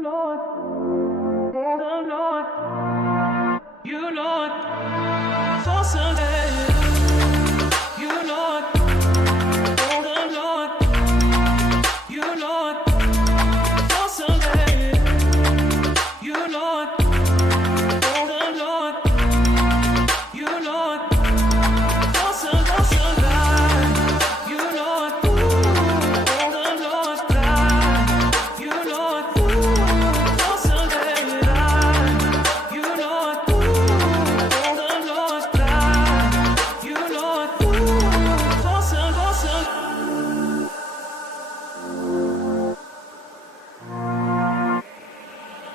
Lord, the Lord, you Lord, for Sunday, you Lord, the Lord, you Lord, for Sunday, you Lord, the Lord, you Lord, for Sunday, you Lord, the Lord, you Lord, for Sunday, you Lord, the Lord, you Lord, for Sunday.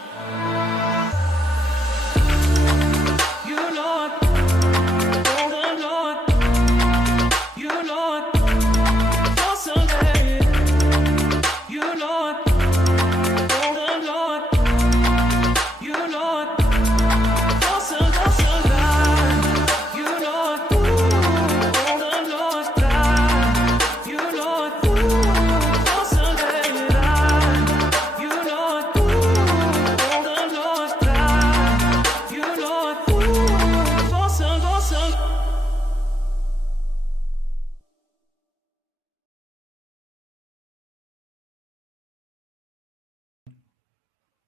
You Lord, the Lord, you Lord, for Sunday. You Lord, the Lord, you Lord, for Sunday. You Lord, the Lord, you Lord, for Sunday. You Lord, the Lord, you Lord, for Sunday.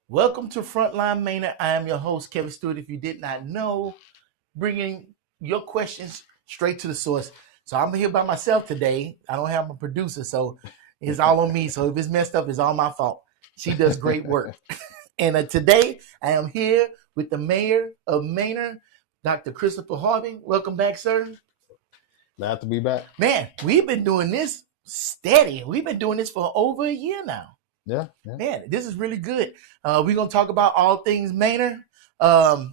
Welcome to Frontline Manor. I am your host, Kevin Stewart. If you did not know, bringing your questions straight to the source. So I'm here by myself today. I don't have a producer, so it's all on me. So if it's messed up, it's all my fault. She does great work. And today I am here with the mayor of Manor, Dr. Christopher Harvey. Welcome back, sir. Glad to be back. Man, we've been doing this steady. We've been doing this for over a year now. Yeah. Man, this is really good. We're going to talk about all things Manor. The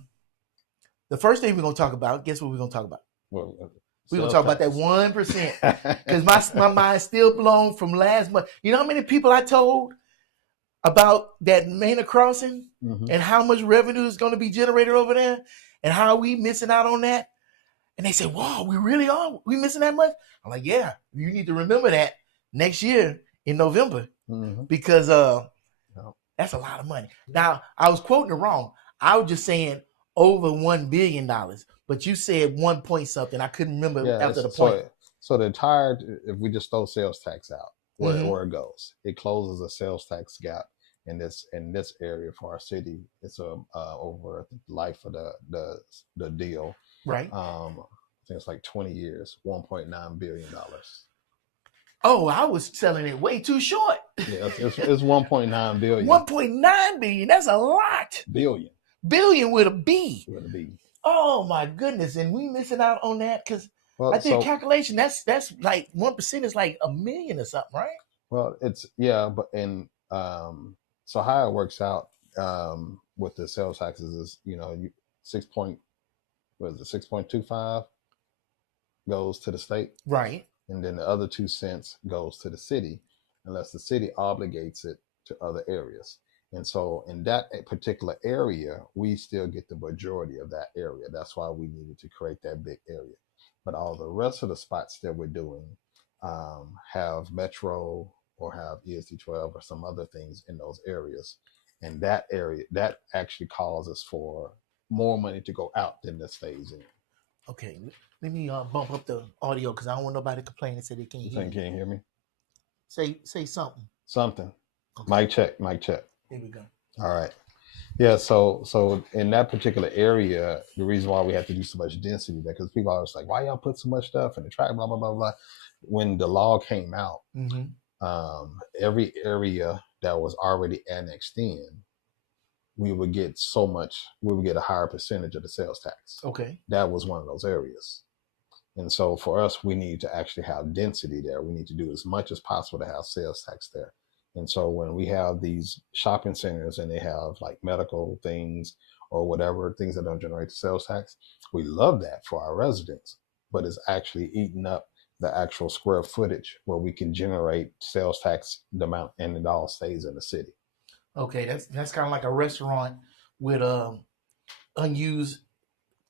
first thing we're going to talk about, guess what we're going to talk about? Well, We're going to talk about that 1%. Because my mind still blown from last month. You know how many people I told about that Manor crossing and how much revenue is going to be generated over there? And how are we missing out on that? And they said, wow, we really are? We missing that much? I'm like, yeah, you need to remember that next year in November. Because that's a lot of money. Now, I was quoting it wrong. I was just saying over $1 billion, but you said 1 point something. I couldn't remember after the point. So the entire, if we just throw sales tax out, where it goes, it closes a sales tax gap in this area for our city. It's over the life of the deal. Right. I think it's like 20 years, $1.9 billion. Oh, I was selling it way too short. Yeah, it's 1.9 billion. 1.9 billion. That's a lot. Billion. Billion with a B. With a B. Oh my goodness. And we missing out on that because I did a calculation. That's like 1% is like $1 million or something, right? Well, it's so how it works out with the sales taxes is, 6.25 goes to the state. Right. And then the other 2 cents goes to the city, unless the city obligates it to other areas. And so in that particular area, we still get the majority of that area. That's why we needed to create that big area. But all the rest of the spots that we're doing have Metro or have ESD 12 or some other things in those areas. And that area, that actually causes for more money to go out than that stays in. Okay, let me bump up the audio because I don't want nobody complaining and say they can't hear me. Can't hear me? Say something. Something. Okay. Mic check. Here we go. All right. Yeah, so in that particular area, the reason why we have to do so much density, because people are always like, why y'all put so much stuff in the track, blah, blah, blah, blah. When the law came out, every area that was already annexed in, we would get a higher percentage of the sales tax. Okay. That was one of those areas. And so for us, we need to actually have density there. We need to do as much as possible to have sales tax there. And so when we have these shopping centers and they have like medical things or whatever, things that don't generate the sales tax, we love that for our residents, but it's actually eating up the actual square footage where we can generate sales tax the amount, and it all stays in the city. Okay, that's kind of like a restaurant with unused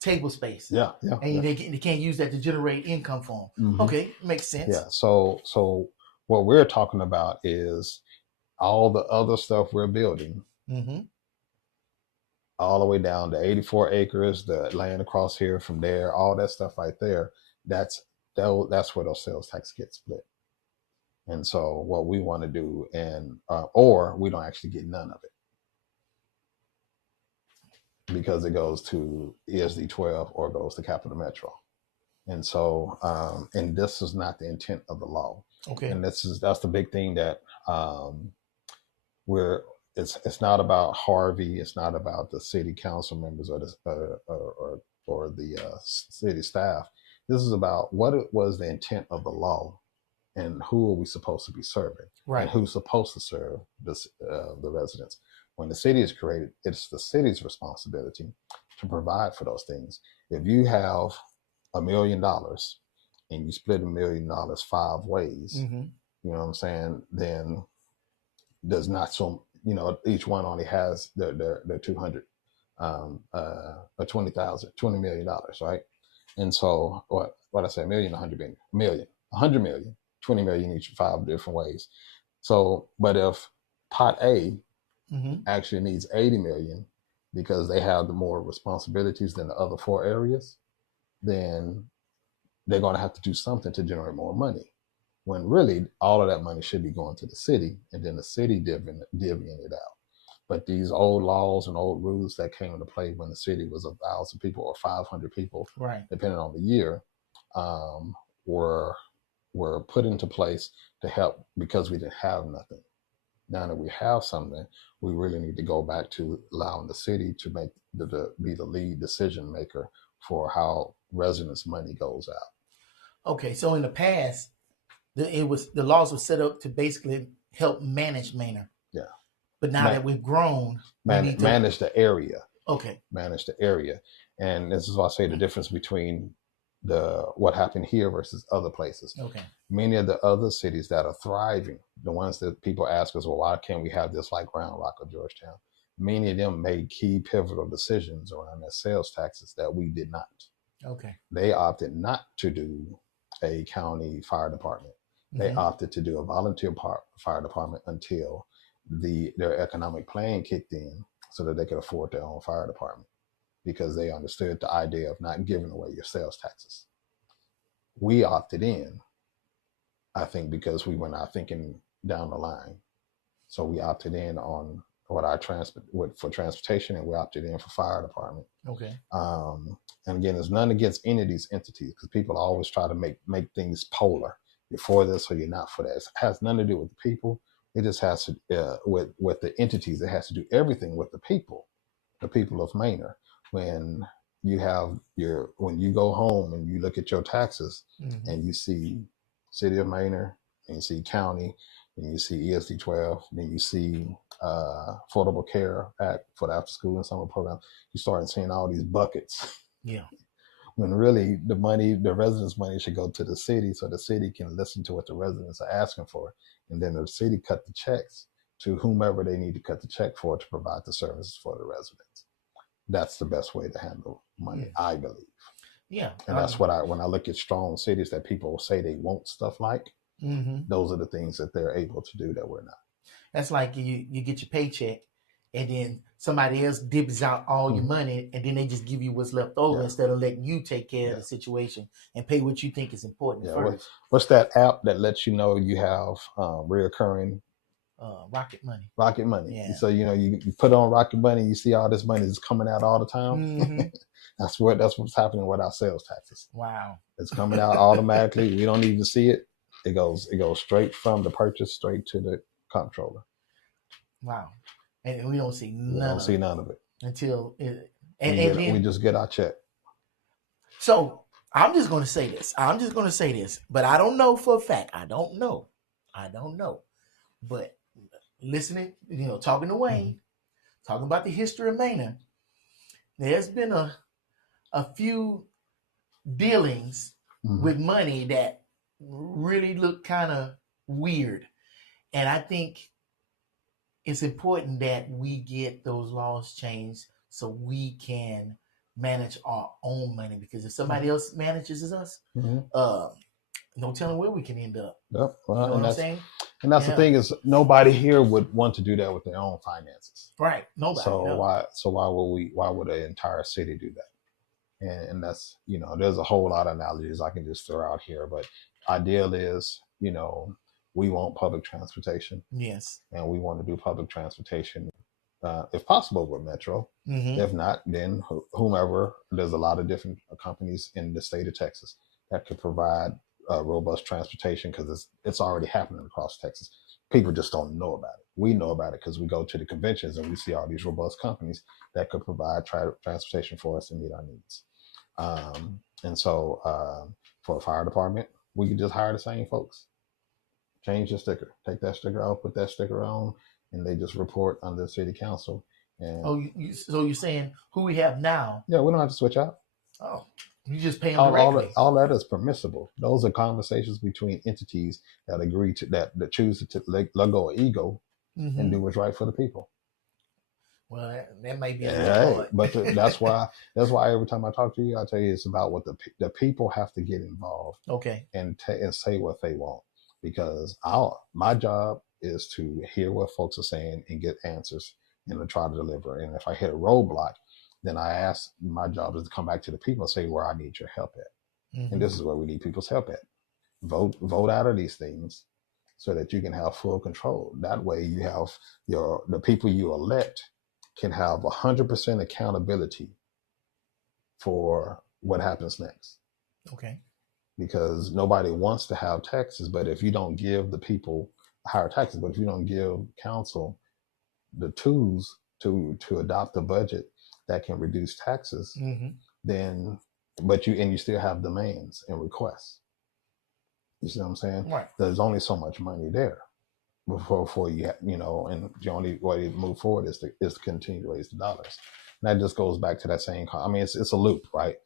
table space. Yeah. And they can't use that to generate income for them. Okay, makes sense. Yeah. So what we're talking about is all the other stuff we're building Mm-hmm. all the way down to 84 acres, the land across here from there, all that stuff right there. That's where those sales tax get split. And so what we want to do, and or we don't actually get none of it because it goes to ESD 12 or goes to Capital Metro. And so, and this is not the intent of the law. Okay. And that's the big thing that we're. It's not about Harvey. It's not about the city council members or the city staff. This is about what it was the intent of the law, and who are we supposed to be serving, Right. and who's supposed to serve the residents. When the city is created, it's the city's responsibility to provide for those things. If you have $1 million and you split $1 million 5 ways, Mm-hmm. you know what I'm saying? Then there's not so, each one only has their 200, or $20 million, right? And so what I say, $1 million, $100 million, $100 million, $20 million each 5 different ways. So, but if pot A Mm-hmm. actually needs 80 million because they have the more responsibilities than the other 4 areas, then they're going to have to do something to generate more money, when really all of that money should be going to the city, and then the city divvying it out. But these old laws and old rules that came into play when the city was 1,000 people or 500 people, Right. depending on the year, were put into place to help because we didn't have nothing. Now that we have something, we really need to go back to allowing the city to be the lead decision maker for how residents' money goes out. Okay. So in the past, the laws were set up to basically help manage Manor. Yeah. But now that we've grown, manage the area. Okay. Manage the area, and this is why I say the difference between what happened here versus other places. Okay. Many of the other cities that are thriving, the ones that people ask us, well, why can't we have this like Round Rock or Georgetown? Many of them made key pivotal decisions around their sales taxes that we did not. Okay. They opted not to do a county fire department. They Mm-hmm. opted to do a volunteer fire department until their economic plan kicked in so that they could afford their own fire department, because they understood the idea of not giving away your sales taxes. We opted in, I think, because we were not thinking down the line. So we opted in on for transportation, and we opted in for fire department. Okay. And again, there's none against any of these entities, because people always try to make things polar. You're for this or you're not for that. It has nothing to do with the people. It just has to with the entities. It has to do everything with the people of Manor. When you go home and you look at your taxes, Mm-hmm. and you see City of Manor, and you see county, and you see ESD 12, then you see Affordable Care Act for the after school and summer program, you start seeing all these buckets. Yeah. When really the residents' money should go to the city, so the city can listen to what the residents are asking for, and then the city cut the checks to whomever they need to cut the check for to provide the services for the residents. That's the best way to handle money, I believe. Yeah. And that's when I look at strong cities that people say they want stuff like, Mm-hmm. those are the things that they're able to do that we're not. That's like you get your paycheck, and then somebody else dibs out all your money, and then they just give you what's left over instead of letting you take care of the situation and pay what you think is important first. What's that app that lets you know you have reoccurring? Rocket Money. Rocket Money. Yeah. So you put on Rocket Money, you see all this money is coming out all the time. Mm-hmm. That's what's happening with our sales taxes. Wow. It's coming out automatically. We don't even see it. It goes straight from the purchase straight to the comptroller. Wow. And we don't see none of it until we just get our check. So I'm just going to say this, but I don't know for a fact. I don't know. But listening, talking to Wayne, talking about the history of Manor, there's been a few dealings with money that really look kind of weird. And I think it's important that we get those laws changed so we can manage our own money, because if somebody else manages us, no telling where we can end up. Yep. Well, you know what I'm saying? And that's the Yeah. thing is nobody here would want to do that with their own finances. Right. Nobody. So No. why would an entire city do that? And that's, there's a whole lot of analogies I can just throw out here, but ideal is, we want public transportation, Yes. and we want to do public transportation, if possible, with Metro. Mm-hmm. If not, then whomever. There's a lot of different companies in the state of Texas that could provide robust transportation, because it's already happening across Texas. People just don't know about it. We know about it because we go to the conventions and we see all these robust companies that could provide transportation for us and meet our needs. And so for a fire department, we could just hire the same folks. Change the sticker, take that sticker off, put that sticker on, and they just report under the city council. And so you're saying who we have now? yeah, we don't have to switch out. Oh, you just pay them directly. All that is permissible. Those are conversations between entities that agree to that choose to let go of ego and do what's right for the people. Well, that might be a little hard. But that's why every time I talk to you, I tell you it's about what the people have to get involved. Okay. And say what they want, because my job is to hear what folks are saying and get answers and to try to deliver. And if I hit a roadblock, then my job is to come back to the people and say where I need your help at. And this is where we need people's help at. Vote out of these things so that you can have full control. That way you have the people you elect can have 100% accountability for what happens next. Okay. Because nobody wants to have taxes, but if you don't give the people higher taxes, but if you don't give council the tools to adopt a budget that can reduce taxes, then you still have demands and requests. You see what I'm saying? Right. There's only so much money there before you and the only way to move forward is to continue to raise the dollars. And that just goes back to that same. I mean, it's a loop, right?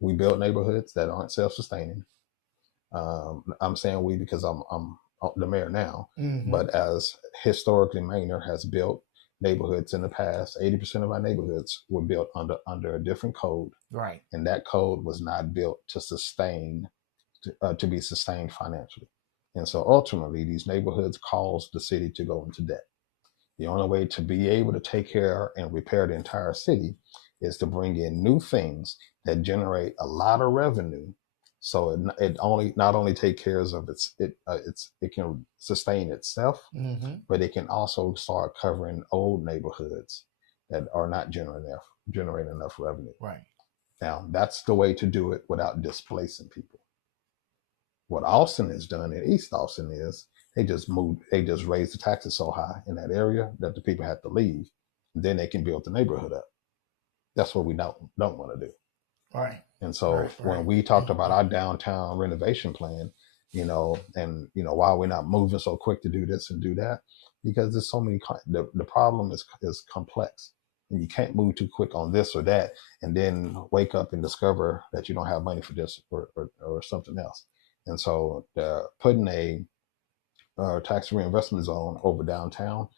We build neighborhoods that aren't self-sustaining. I'm saying we because I'm the mayor now, but as historically Manor has built neighborhoods in the past, 80% of our neighborhoods were built under a different code. Right. And that code was not built to sustain, to be sustained financially. And so ultimately these neighborhoods caused the city to go into debt. The only way to be able to take care and repair the entire city is to bring in new things that generate a lot of revenue. So it not only take care of it can sustain itself, but it can also start covering old neighborhoods that are not generating enough revenue. Right. Now that's the way to do it without displacing people. What Austin has done in East Austin is they just raised the taxes so high in that area that the people had to leave. And then they can build the neighborhood up. That's what we don't want to do. Right. And so when we talked about our downtown renovation plan, and why we're not moving so quick to do this and do that, because there's so many, the problem is complex, and you can't move too quick on this or that and then wake up and discover that you don't have money for this or something else. And so putting a tax reinvestment zone over downtown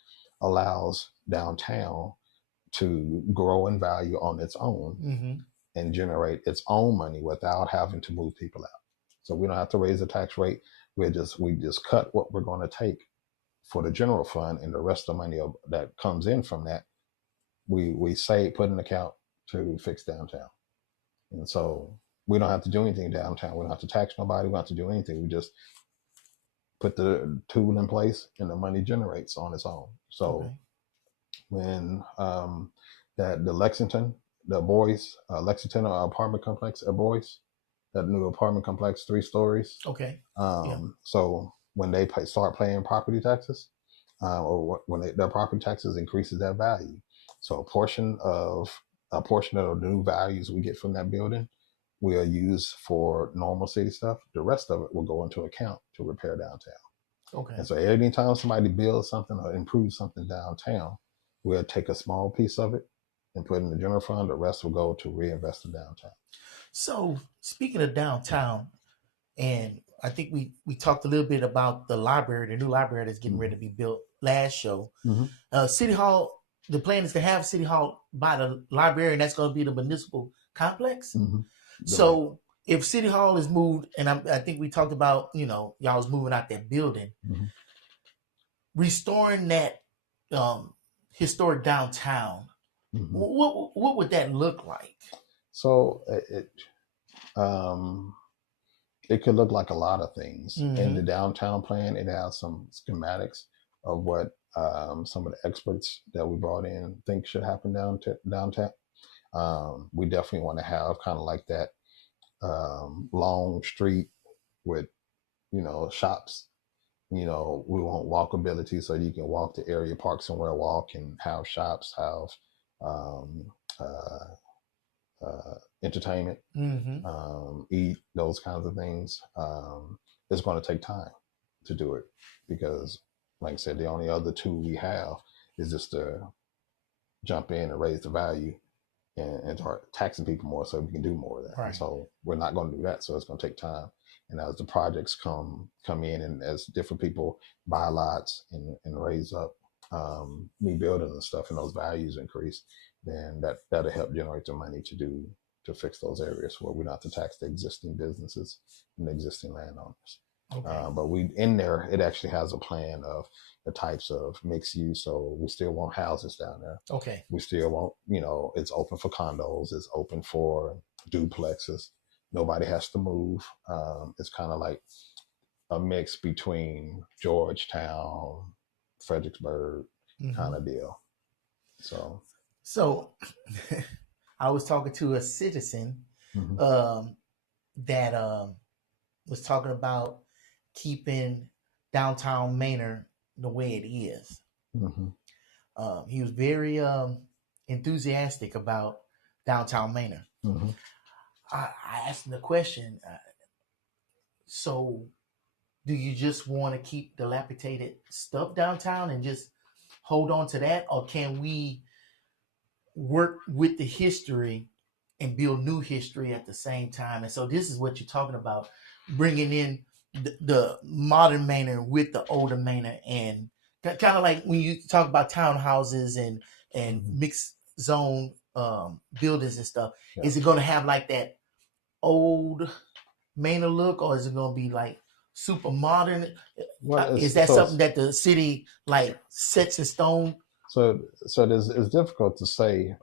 allows downtown to grow in value on its own and generate its own money without having to move people out. So we don't have to raise the tax rate. We just cut what we're going to take for the general fund, and the rest of the money that comes in from that, we put in an account to fix downtown. And so we don't have to do anything downtown. We don't have to tax nobody. We don't have to do anything. We just put the tool in place and the money generates on its own. So when the Lexington apartment complex at Boyce, that new apartment complex, 3 stories. Okay. So when they start paying property taxes, or when their property taxes increases their value. So a portion of the new values we get from that building we'll use for normal city stuff. The rest of it will go into account to repair downtown. Okay. And so anytime somebody builds something or improves something downtown, we'll take a small piece of it and put it in the general fund. The rest will go to reinvest in downtown. So speaking of downtown, and I think we talked a little bit about the new library that's getting ready to be built last show. City Hall, the plan is to have City Hall by the library, and that's going to be the municipal complex. So if City Hall is moved, and I think we talked about, y'all was moving out that building, restoring that historic downtown. What would that look like? So it could look like a lot of things. In the downtown plan, it has some schematics of what some of the experts that we brought in think should happen downtown. We definitely want to have kind of like that long street with, shops. We want walkability so you can walk the area, park somewhere, walk, and have shops, have entertainment, eat, those kinds of things. It's going to take time to do it because, like I said, the only other tool we have is just to jump in and raise the value and start taxing people more so we can do more of that. Right. So we're not going to do that. So it's going to take time. And as the projects come in and as different people buy lots and raise up new buildings and stuff and those values increase, then that'll help generate the money to fix those areas where we don't have to tax the existing businesses and the existing landowners. Okay. But in there, it actually has a plan of the types of mixed use. So we still want houses down there. Okay. We still want, it's open for condos. It's open for duplexes. Nobody has to move. It's kind of like a mix between Georgetown, Fredericksburg kind of deal. So I was talking to a citizen that was talking about keeping downtown Manor the way it is. He was very enthusiastic about downtown Manor. I asked him the question, so do you just want to keep dilapidated stuff downtown and just hold on to that? Or can we work with the history and build new history at the same time? And so this is what you're talking about, bringing in the modern Manor with the older Manor, and kind of like when you talk about townhouses and mixed zone buildings and stuff. Yeah. Is it going to have like that old Manor look, or is it going to be like super modern? Is that something that the city like sets in stone? So it's difficult to say,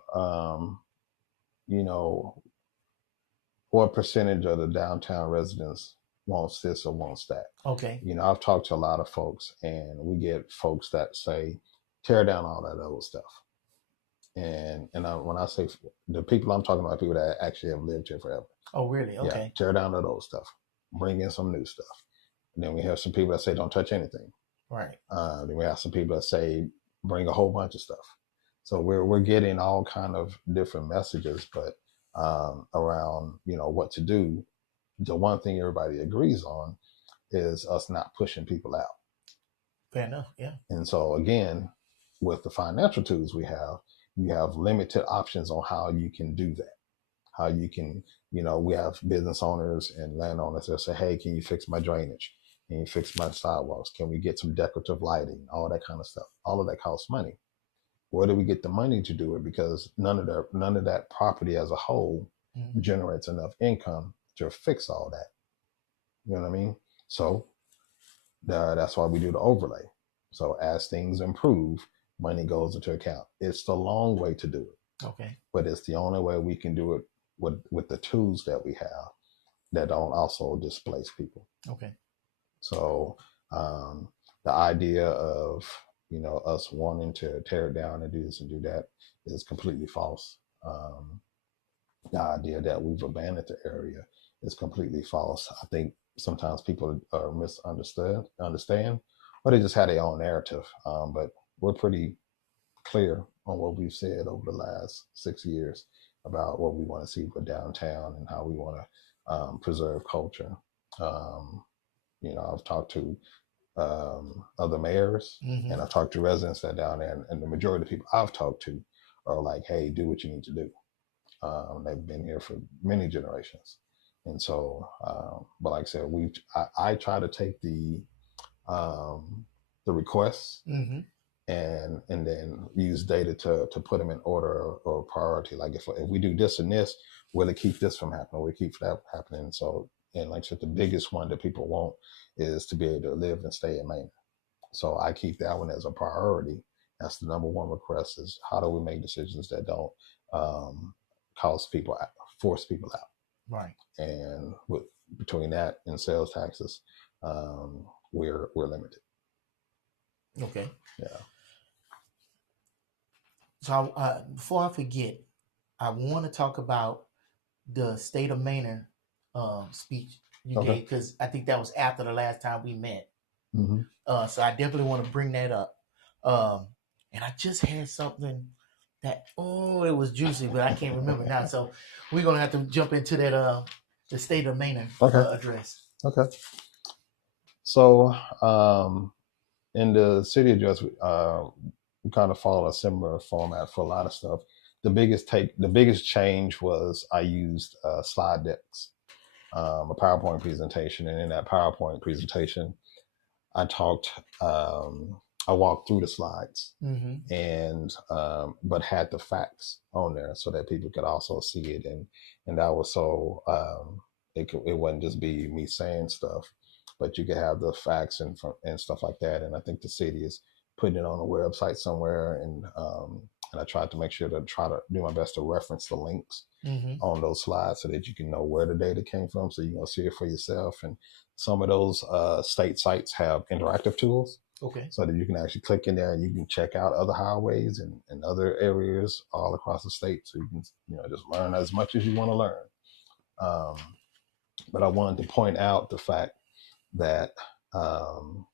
what percentage of the downtown residents wants this or wants that. Okay. I've talked to a lot of folks, and we get folks that say, tear down all that old stuff. And when I say the people I'm talking about, people that actually have lived here forever. Oh, really? Okay. Yeah, tear down that old stuff, bring in some new stuff. And then we have some people that say, don't touch anything. Right. Then we have some people that say, bring a whole bunch of stuff. So we're getting all kind of different messages, but around, what to do. The one thing everybody agrees on is us not pushing people out. Fair enough. Yeah. And so again, with the financial tools we have, you have limited options on how you can do that. How you can, we have business owners and landowners that say, hey, can you fix my drainage? Can you fix my sidewalks? Can we get some decorative lighting? All that kind of stuff. All of that costs money. Where do we get the money to do it? Because none of that property as a whole generates enough income to fix all that. You know what I mean? So that's why we do the overlay. So as things improve, money goes into account. It's the long way to do it. Okay. But it's the only way we can do it with the tools that we have that don't also displace people. Okay. So the idea of, us wanting to tear it down and do this and do that is completely false. The idea that we've abandoned the area is completely false. I think sometimes people are understand, or they just had their own narrative. But we're pretty clear on what we've said over the last 6 years about what we want to see for downtown and how we want to preserve culture. I've talked to other mayors, and I've talked to residents that are down there, and the majority of the people I've talked to are like, hey, do what you need to do. They've been here for many generations. And so, but like I said, I try to take the requests and then use data to put them in order or priority. Like if we do this and this, will it keep this from happening? Will it keep that from happening? So, and like I said, the biggest one that people want is to be able to live and stay in Maine. So I keep that one as a priority. That's the number one request: is how do we make decisions that don't cause people out, force people out? Right. And between that and sales taxes, we're limited. Okay. Yeah. So before I forget, I want to talk about the state of Maine speech you Okay. gave, because I think that was after the last time we met. Mm-hmm. So I definitely want to bring that up. And I just had something that it was juicy, but I can't remember now. So we're gonna have to jump into that the state of Maine address. Okay. So in the city address, we kind of follow a similar format for a lot of stuff. The biggest change was I used slide decks, a PowerPoint presentation, and in that PowerPoint presentation, I walked through the slides, Mm-hmm. and but had the facts on there so that people could also see it, and that was so it wouldn't just be me saying stuff, but you could have the facts and stuff like that. And I think the city is putting it on a website somewhere, and I tried to make sure to try to do my best to reference the links Mm-hmm. on those slides so that you can know where the data came from, so you can see it for yourself. And some of those state sites have interactive tools, Okay. so that you can actually click in there and you can check out other highways and other areas all across the state, so you can just learn as much as you want to learn. But I wanted to point out the fact that so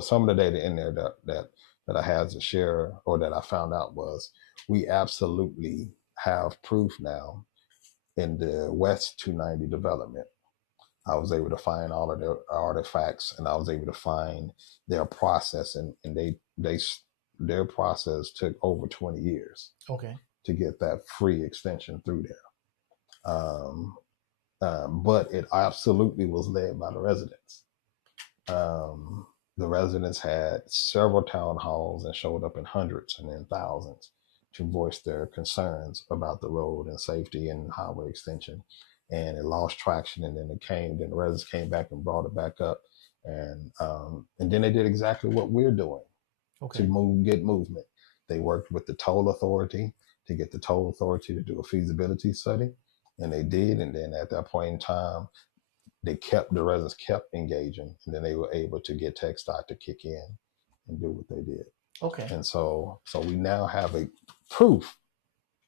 some of the data in there that I had to share, or that I found out, was we absolutely have proof now in the West 290 development. I was able to find all of their artifacts, and I was able to find their process, and their process took over 20 years. Okay. To get that free extension through there. But it absolutely was led by the residents. The residents had several town halls and showed up in hundreds and then thousands to voice their concerns about the road and safety and highway extension. And it lost traction, and then the residents came back and brought it back up. And then they did exactly what we're doing to get movement. They worked with the toll authority to get the toll authority to do a feasibility study, and they did. And then at that point in time, the residents kept engaging, and then they were able to get TxDOT to kick in and do what they did. Okay. And so we now have a proof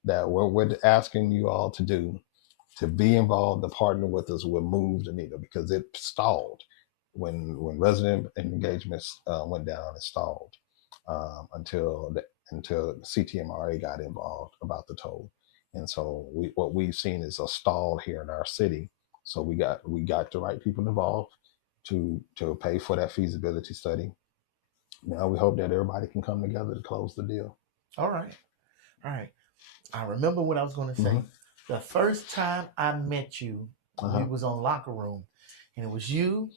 that what we're asking you all to do, to be involved, to partner with us, will move the needle, because it stalled when resident engagements went down. It stalled until CTMRA got involved about the toll. And so what we've seen is a stall here in our city. So we got the right people involved to pay for that feasibility study. Now we hope that everybody can come together to close the deal. All right. I remember what I was going to say. Mm-hmm. The first time I met you, we was on Locker Room, and it was you,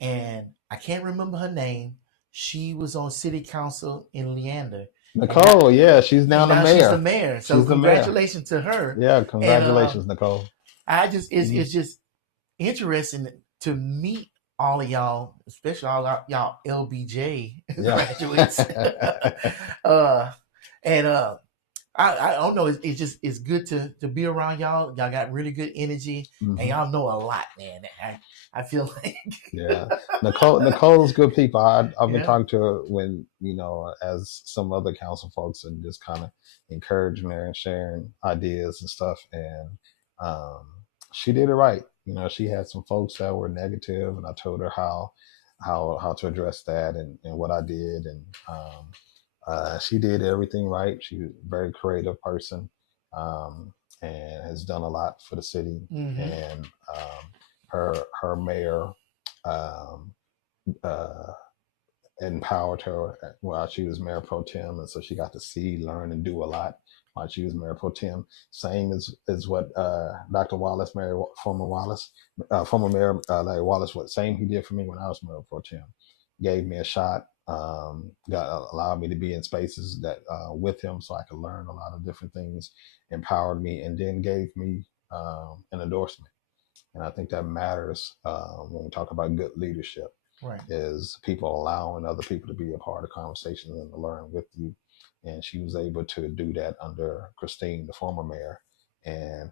and I can't remember her name. She was on City Council in Leander. Nicole, she's now the mayor. She's the mayor. So congratulations to her. Yeah, congratulations, Nicole. It's just interesting to meet all of y'all, especially all y'all LBJ graduates. I don't know. It's good to be around y'all. Y'all got really good energy, and y'all know a lot, man. I feel like Nicole's good people. I've been talking to her when as some other council folks, and just kind of encouraging her and sharing ideas and stuff. And she did it right. She had some folks that were negative, and I told her how to address that and what I did, and she did everything right. She's a very creative person, and has done a lot for the city. Mm-hmm. And her mayor empowered her while she was mayor pro tem, and so she got to see, learn, and do a lot while she was mayor pro tem. Same as what Dr. Wallace, former mayor Larry Wallace, what same he did for me when I was mayor pro tem. Gave me a shot got allowed me to be in spaces that with him, so I could learn a lot of different things, empowered me, and then gave me an endorsement. And I think that matters when we talk about good leadership. Right. Is people allowing other people to be a part of conversations and to learn with you. And she was able to do that under Christine, the former mayor. And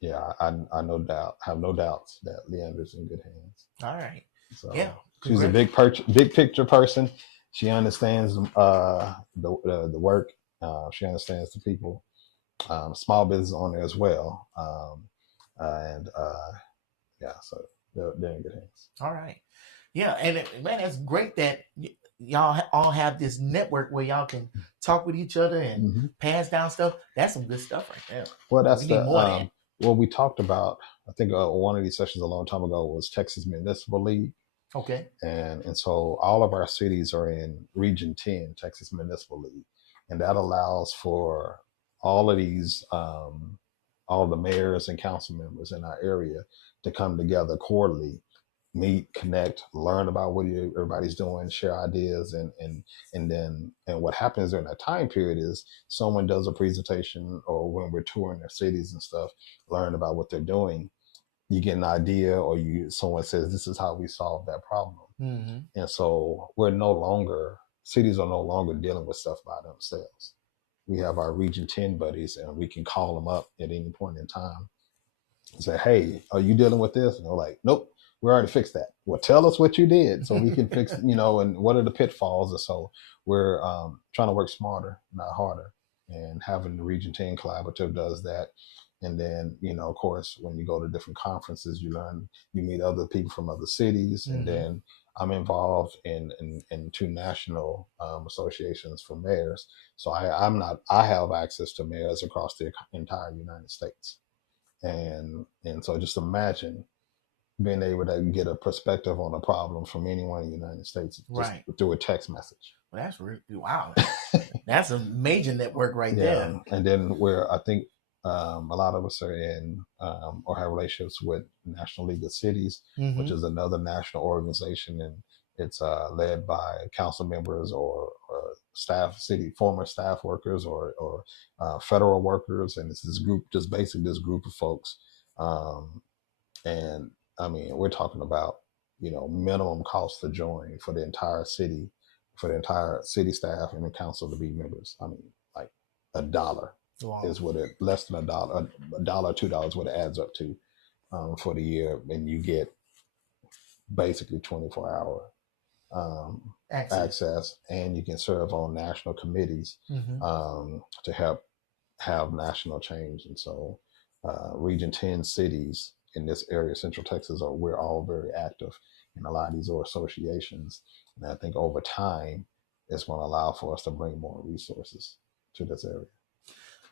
yeah, I no doubt have no doubts that Leandra's in good hands. All right. So Yeah. she's a big picture person. She understands the work. She understands the people. Small business owner as well. And yeah, so they're in good hands. All right. Yeah, and man, that's great that y'all all have this network where y'all can talk with each other and pass down stuff. That's some good stuff right there. Well, that's we need more of that. Well, we talked about, I think one of these sessions a long time ago was Texas Municipal League. Okay. And so all of our cities are in Region 10, Texas Municipal League. And that allows for all of these, all the mayors and council members in our area to come together quarterly, meet, connect, learn about what everybody's doing, share ideas, and then what happens during that time period is someone does a presentation, or when we're touring their cities and stuff, learn about what they're doing. You get an idea, or someone says, "This is how we solve that problem." And so cities are no longer dealing with stuff by themselves. We have our Region 10 buddies, and we can call them up at any point in time and say, "Hey, are you dealing with this?" And they're like, "Nope, we already fixed that." Well, tell us what you did so we can fix, and what are the pitfalls. And so we're trying to work smarter, not harder. And having the Region 10 Collaborative does that. And then, of course, when you go to different conferences, you meet other people from other cities. And then I'm involved in 2 national associations for mayors. So I have access to mayors across the entire United States. And so just imagine being able to get a perspective on a problem from anyone in the United States just through a text message. Well, that's really, wow. That's a major network right there. And then where I think a lot of us are in or have relationships with National League of Cities, which is another national organization, and it's led by council members or former staff workers or federal workers, and it's this group, just basically this group of folks. And I mean, we're talking about minimum cost to join for the entire city staff and the council to be members. I mean, like $1 is what less than $1, $2 what it adds up to for the year, and you get basically 24-hour access, and you can serve on national committees to help have national change. And so Region 10 cities in this area, Central Texas, we're all very active in a lot of these associations. And I think over time, it's going to allow for us to bring more resources to this area.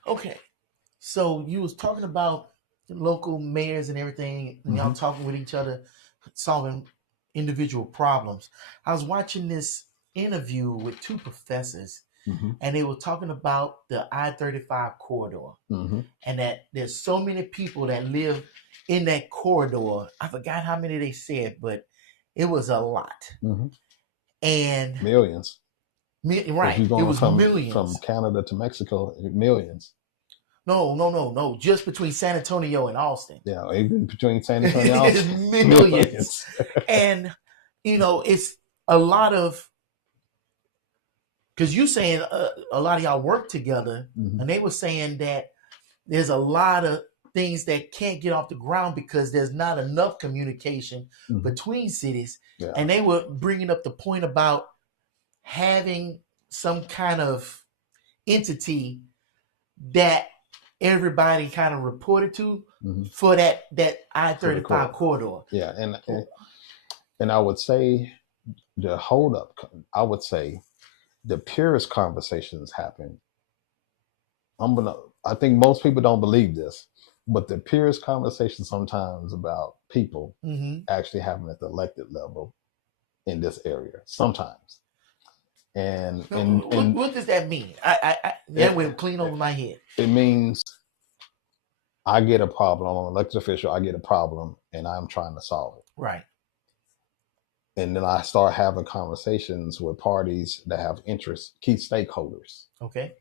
Okay. So you was talking about the local mayors and everything, and y'all talking with each other, solving individual problems. I was watching this interview with 2 professors, and they were talking about the I-35 corridor, and that there's so many people that live in that corridor. I forgot how many they said, but it was a lot. And millions. Right. It was millions. From Canada to Mexico, millions. No. Just between San Antonio and Austin. Yeah, even between San Antonio and Austin. Millions. And, it's a lot of, because you saying a lot of y'all work together, and they were saying that there's a lot of things that can't get off the ground because there's not enough communication between cities. Yeah. And they were bringing up the point about having some kind of entity that everybody kind of reported to for that I-35 corridor. Yeah, and I would say the holdup, I would say the purest conversations happen. I think most people don't believe this, but the purest conversation sometimes about people actually happen at the elected level in this area sometimes. And what does that mean? That went clean over my head. It means I get a problem. I'm an elected official. I get a problem, and I'm trying to solve it. Right. And then I start having conversations with parties that have interests, key stakeholders. Okay.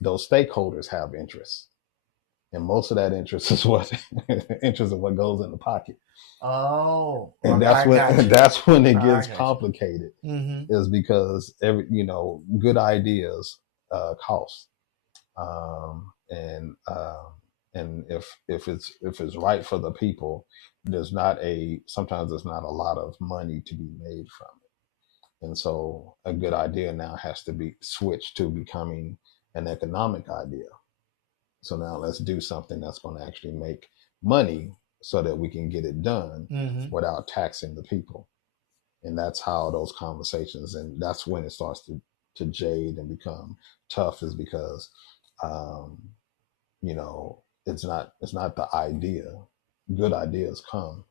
Those stakeholders have interests. And most of that interest is what interest of what goes in the pocket. Oh, And I got you. that's when it I gets got you. complicated. Mm-hmm. Is because good ideas cost. And if it's right for the people, sometimes there's not a lot of money to be made from it. And so a good idea now has to be switched to becoming an economic idea. So now let's do something that's going to actually make money so that we can get it done Mm-hmm. without taxing the people. And that's how those conversations, and that's when it starts to jade and become tough, is because um, it's not the idea. Good ideas come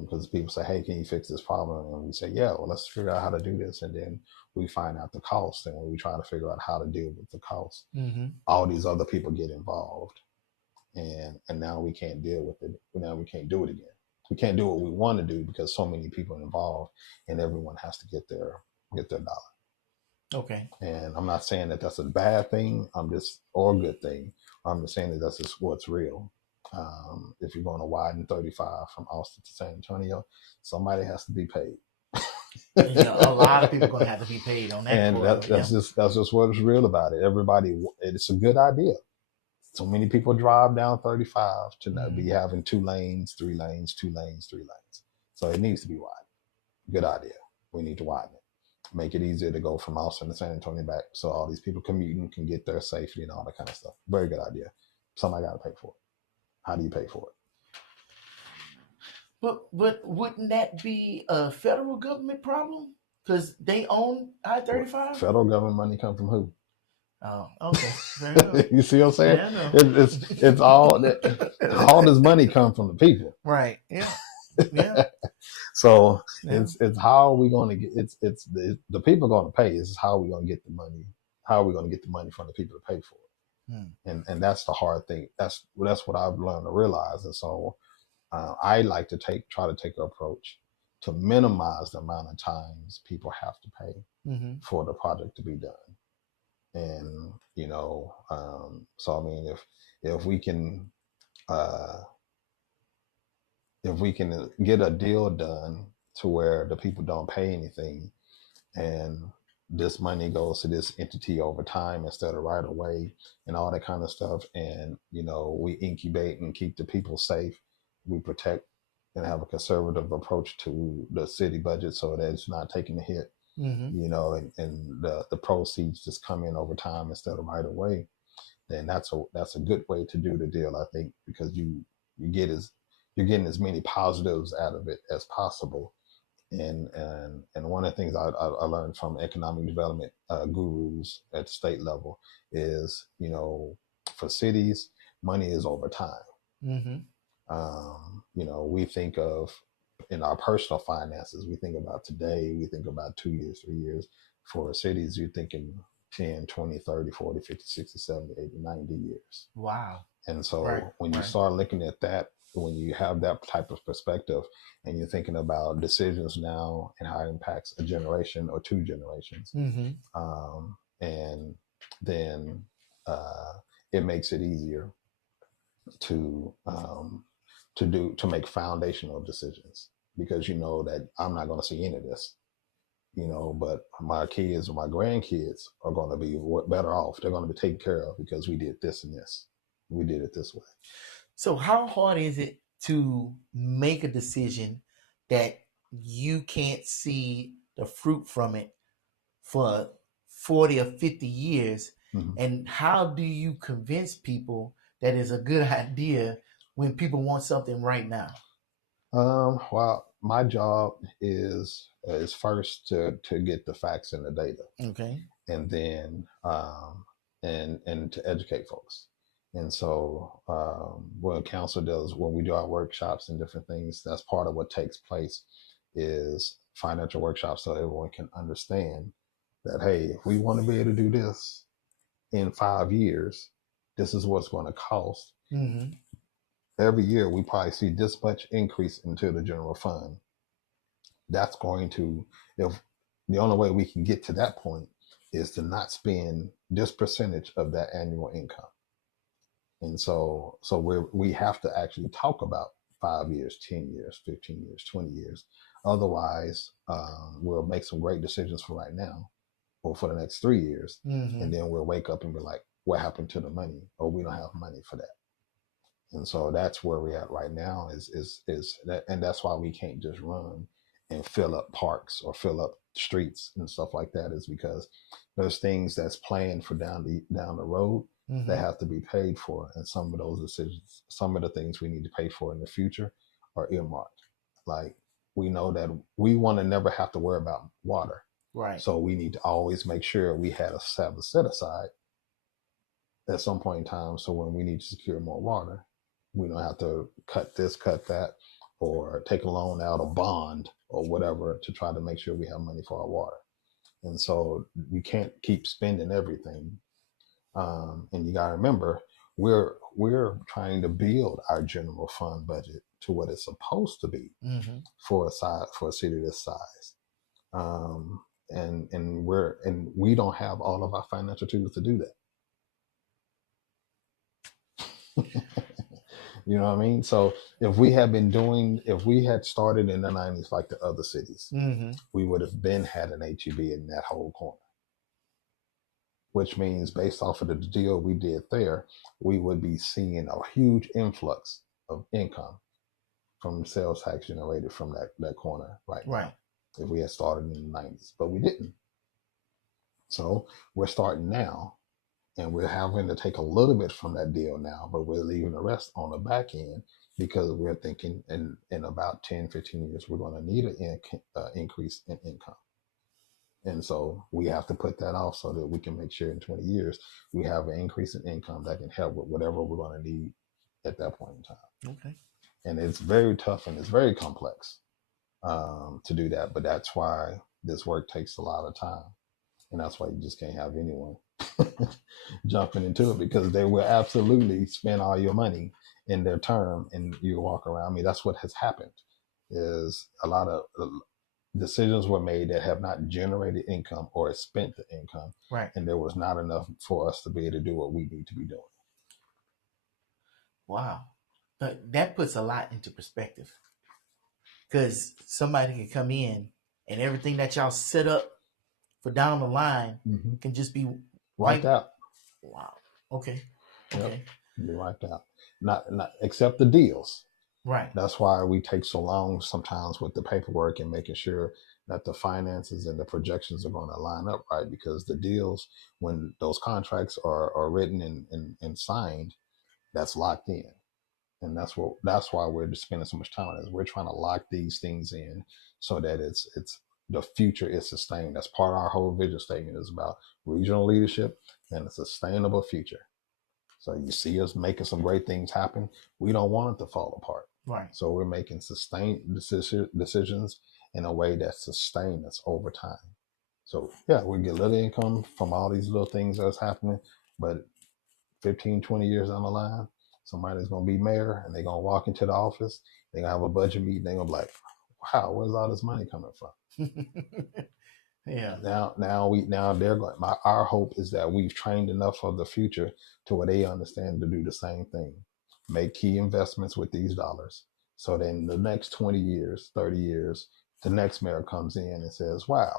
because people say, hey, can you fix this problem? And we say, yeah, well, let's figure out how to do this. And then we find out the cost, and we try to figure out how to deal with the cost. Mm-hmm. All these other people get involved, and now we can't deal with it. Now we can't do it again. We can't do what we want to do because so many people are involved, and everyone has to get their dollar. Okay. And I'm not saying that that's a bad thing. Or a good thing. I'm just saying that that's just what's real. If you're going to widen 35 from Austin to San Antonio, somebody has to be paid. Yeah, a lot of people are going to have to be paid on that. And that's just what is real about it. It's a good idea. So many people drive down 35 to not be having 2 lanes, 3 lanes, 2 lanes, 3 lanes. So it needs to be wide. Good idea. We need to widen it. Make it easier to go from Austin to San Antonio back, so all these people commuting can get there safely and all that kind of stuff. Very good idea. Somebody got to pay for it. How do you pay for it? But wouldn't that be a federal government problem? Because they own I-35? Federal government money come from who? Oh, okay. Fair enough. You see what I'm saying? Yeah, I know. It's all this money come from the people. Right. Yeah. Yeah. So Yeah. it's how are we going to get it's the people going to pay. Is how are we going to get the money? How are we going to get the money from the people to pay for it? And that's the hard thing. That's what I've learned to realize. And so I like to try to take an approach to minimize the amount of times people have to pay for the project to be done. And so I mean, if we can get a deal done to where the people don't pay anything, and this money goes to this entity over time instead of right away, and all that kind of stuff, and we incubate and keep the people safe, we protect and have a conservative approach to the city budget so that it's not taking a hit. And the proceeds just come in over time instead of right away, then that's a good way to do the deal, I think, because you're getting as many positives out of it as possible. And one of the things I learned from economic development gurus at the state level is, for cities, money is over time. We think of, in our personal finances, we think about today, we think about 2 years, 3 years. For cities, you're thinking 10, 20, 30, 40, 50, 60, 70, 80, 90 years. Wow. And so when you start looking at that, when you have that type of perspective and you're thinking about decisions now and how it impacts a generation or 2 generations, and then it makes it easier to make foundational decisions, because that I'm not going to see any of this, but my kids or my grandkids are going to be better off. They're going to be taken care of because we did this and this. We did it this way. So how hard is it to make a decision that you can't see the fruit from it for 40 or 50 years? And how do you convince people that is a good idea when people want something right now? Well, my job is first to get the facts and the data. Okay. And then and to educate folks. And so what council does when we do our workshops and different things, that's part of what takes place, is financial workshops, so everyone can understand that, hey, if we want to be able to do this in 5 years, this is what's going to cost. Every year we probably see this much increase into the general fund. that's going to, if the only way we can get to that point is to not spend this percentage of that annual income. And so we have to actually talk about 5 years, 10 years, 15 years, 20 years. Otherwise, we'll make some great decisions for right now or for the next 3 years. And then we'll wake up and be like, what happened to the money? Or we don't have money for that. And so that's where we're at right now is that, and that's why we can't just run and fill up parks or fill up streets and stuff like that, is because there's things that's planned for down the road that have to be paid for. And some of those decisions, some of the things we need to pay for in the future are earmarked. Like, we know that we want to never have to worry about water. Right. So we need to always make sure we have a set aside at some point in time. So when we need to secure more water, we don't have to cut this, cut that, or take a loan out, a bond or whatever to try to make sure we have money for our water. And so we can't keep spending everything. And you got to remember, we're trying to build our general fund budget to what it's supposed to be for a city this size. And we don't have all of our financial tools to do that. You know what I mean? So if we had started in the 90s like the other cities, we would have had an HEB in that whole corner. Which means, based off of the deal we did there, we would be seeing a huge influx of income from sales tax generated from that corner right now, if we had started in the 90s. But we didn't. So we're starting now, and we're having to take a little bit from that deal now, but we're leaving the rest on the back end because we're thinking in about 10, 15 years, we're going to need an increase in income. And so we have to put that off so that we can make sure in 20 years we have an increase in income that can help with whatever we're going to need at that point in time. Okay. And it's very tough and it's very complex to do that. But that's why this work takes a lot of time. And that's why you just can't have anyone jumping into it, because they will absolutely spend all your money in their term and you walk around. I mean, that's what has happened, is a lot of decisions were made that have not generated income or spent the income. Right. And there was not enough for us to be able to do what we need to be doing. Wow. But that puts a lot into perspective, because somebody can come in and everything that y'all set up for down the line can just be wiped out. Wow. Okay. Okay. Yep. Be wiped out. Not except the deals. Right. That's why we take so long sometimes with the paperwork and making sure that the finances and the projections are going to line up right, because the deals, when those contracts are written and signed, that's locked in. And that's why we're just spending so much time on it. We're trying to lock these things in so that it's the future is sustained. That's part of our whole vision statement, is about regional leadership and a sustainable future. So you see us making some great things happen. We don't want it to fall apart. Right. So we're making sustained decisions in a way that sustain us over time. So yeah, we get little income from all these little things that's happening, but 15, 20 years down the line, somebody's going to be mayor and they're going to walk into the office. They're going to have a budget meeting. They're going to be like, wow, where's all this money coming from? Yeah. Now they're going. Our hope is that we've trained enough of the future to where they understand to do the same thing, make key investments with these dollars, so that in the next 20 years, 30 years, the next mayor comes in and says, "Wow,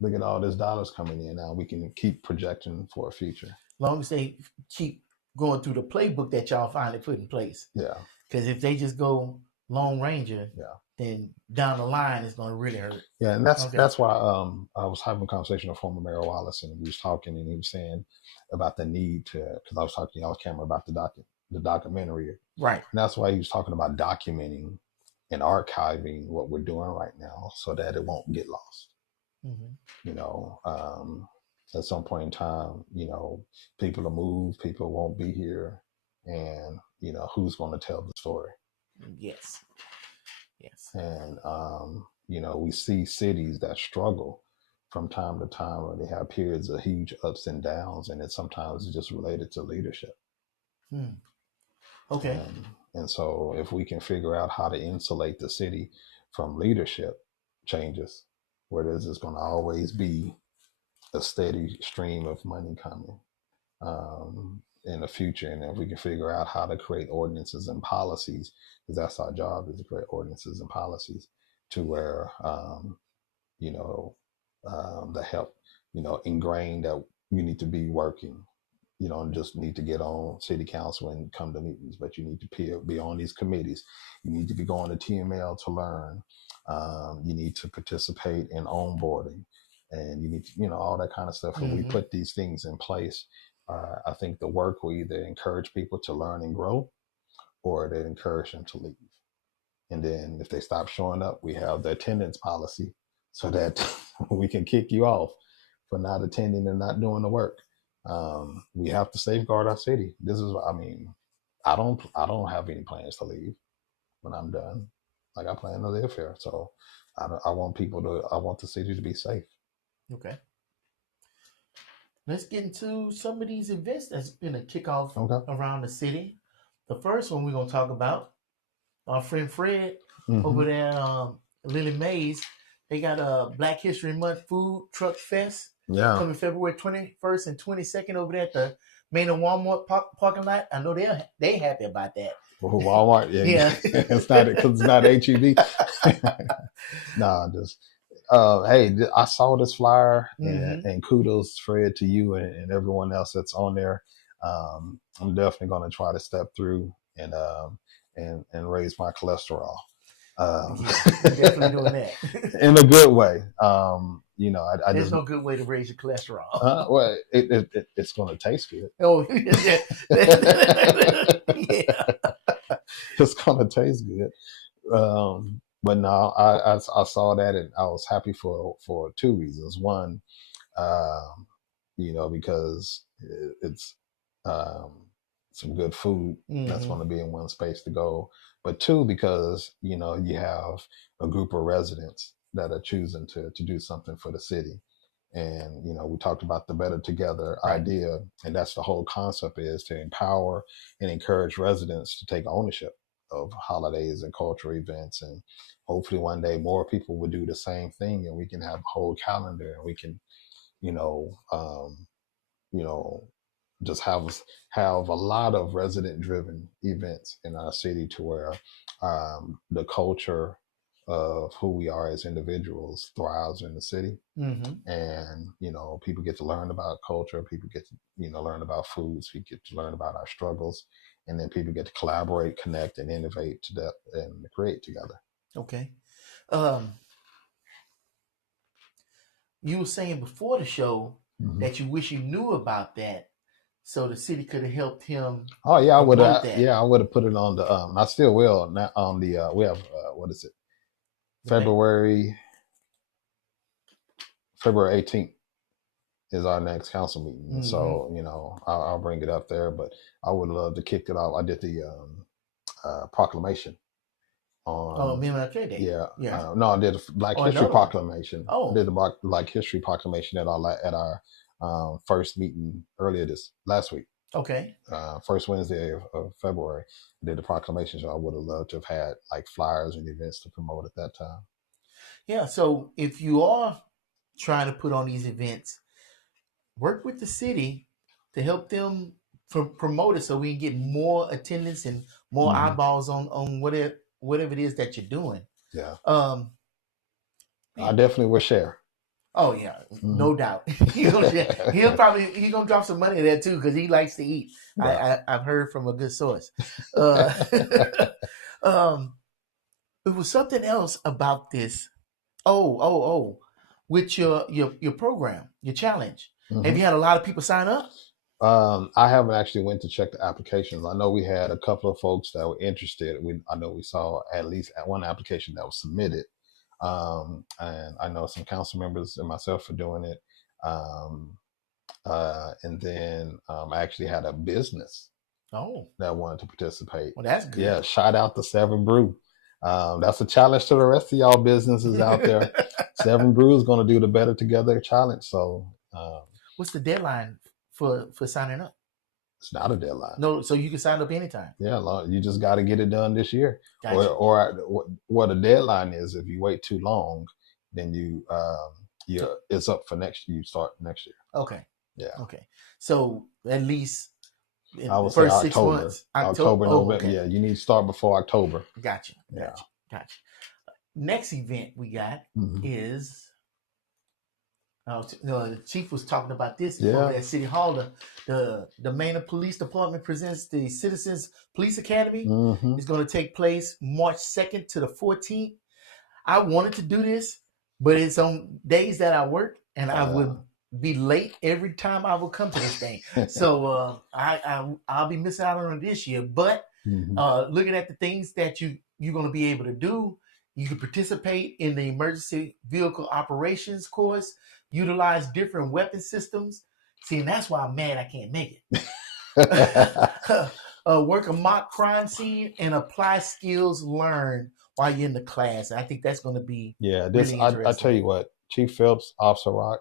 look at all this dollars coming in. Now we can keep projecting for a future." Long as they keep going through the playbook that y'all finally put in place. Yeah. Because if they just go Lone Ranger, then down the line it's going to really hurt. Yeah, and that's why I was having a conversation with former Mayor Wallace, and we was talking, and he was saying about the need to, because I was talking to y'all's camera about the documentary. Right. And that's why he was talking about documenting and archiving what we're doing right now so that it won't get lost. Mm-hmm. You know, at some point in time, you know, people will move, people won't be here, and, you know, who's going to tell the story? Yes. Yes. And, you know, we see cities that struggle from time to time, where they have periods of huge ups and downs, and it sometimes is just related to leadership. Okay. And so if we can figure out how to insulate the city from leadership changes, where there's just going to always be a steady stream of money coming in the future. And if we can figure out how to create ordinances and policies, because that's our job, is to create ordinances and policies to where, you know, that help, you know, ingrain that you need to be working. You don't just need to get on city council and come to meetings, but you need to be on these committees. You need to be going to TML to learn. You need to participate in onboarding, and you need to, you know, all that kind of stuff. When we put these things in place, I think the work will either encourage people to learn and grow, or they encourage them to leave. And then if they stop showing up, we have the attendance policy so that we can kick you off for not attending and not doing the work. We have to safeguard our city. This is, I mean, I don't have any plans to leave when I'm done. Like, I plan to live here. So I want the city to be safe. Okay. Let's get into some of these events that's been a kickoff around the city. The first one we're going to talk about, our friend Fred over there at Lily Mays. They got a Black History Month Food Truck Fest coming February 21st and 22nd over there at the Manor Walmart parking lot. I know they happy about that. Well, Walmart, yeah. It's not because it's not HEB. Nah, just hey, I saw this flyer, and kudos, Fred, to you and everyone else that's on there. I'm definitely going to try to step through and raise my cholesterol. Definitely doing that in a good way. You know, there's no good way to raise your cholesterol. Well, it's going to taste good. Oh, yeah. It's going to taste good. But no, I saw that, and I was happy for two reasons. One, you know, because it's some good food that's going to be in one space to go. But two, because, you know, you have a group of residents that are choosing to do something for the city. And, you know, we talked about the Better Together idea, and that's the whole concept, is to empower and encourage residents to take ownership of holidays and cultural events. And hopefully one day more people will do the same thing, and we can have a whole calendar, and we can, you know, just have a lot of resident driven events in our city, to where the culture of who we are as individuals thrives in the city. And, you know, people get to learn about culture, people get to, you know, learn about foods, we get to learn about our struggles, and then people get to collaborate, connect, and innovate and create together. Okay. You were saying before the show that you wish you knew about that, so the city could have helped him. Oh yeah, I would have. Yeah, I would have put it on the. I still will. Not on the. We have what is it? February 18th is our next council meeting. So, you know, I'll bring it up there. But I would love to kick it off. I did the proclamation on MLK Day. Yeah. No, I did a Black History Proclamation. I did the Black History Proclamation at our first meeting last week. Okay. First Wednesday of February, I did the proclamation. So I would have loved to have had like flyers and events to promote at that time. Yeah. So if you are trying to put on these events, work with the city to help them promote it, so we can get more attendance and more eyeballs on whatever it is that you're doing. Yeah. I definitely will share. Oh yeah, no doubt. He's gonna drop some money there too, because he likes to eat. Right. I've heard from a good source. It was something else about this. With your program, your challenge. Have you had a lot of people sign up? I haven't actually went to check the applications. I know we had a couple of folks that were interested. I know we saw at least one application that was submitted. And I know some council members and myself are doing it. And then I actually had a business that wanted to participate. Well, that's good. Yeah, shout out to Seven Brew. That's a challenge to the rest of y'all businesses out there. Seven Brew is going to do the Better Together challenge. So, what's the deadline for signing up? It's not a deadline. No, so you can sign up anytime. Yeah, you just got to get it done this year. Gotcha. Or what a deadline is, if you wait too long, then it's up for next. You start next year. Okay. Yeah. Okay. So at least in I the would say first 6 October. months. October, November. Okay. Yeah, you need to start before October. Gotcha. Yeah. Next event we got Mhm. is the chief was talking about this Yeah. over at City Hall. The Manor Police Department presents the Citizens Police Academy. Mhm. It's going to take place March 2nd to the 14th. I wanted to do this, but it's on days that I work, and I would be late every time I would come to this thing. So I'll be missing out on it this year. But Mhm. looking at the things that you're going to be able to do, you can participate in the emergency vehicle operations course, utilize different weapon systems. See, and that's why I'm mad I can't make it. Work a mock crime scene and apply skills learned while you're in the class. I think that's going to be really interesting. I tell you what, Chief Phelps, Officer Rock,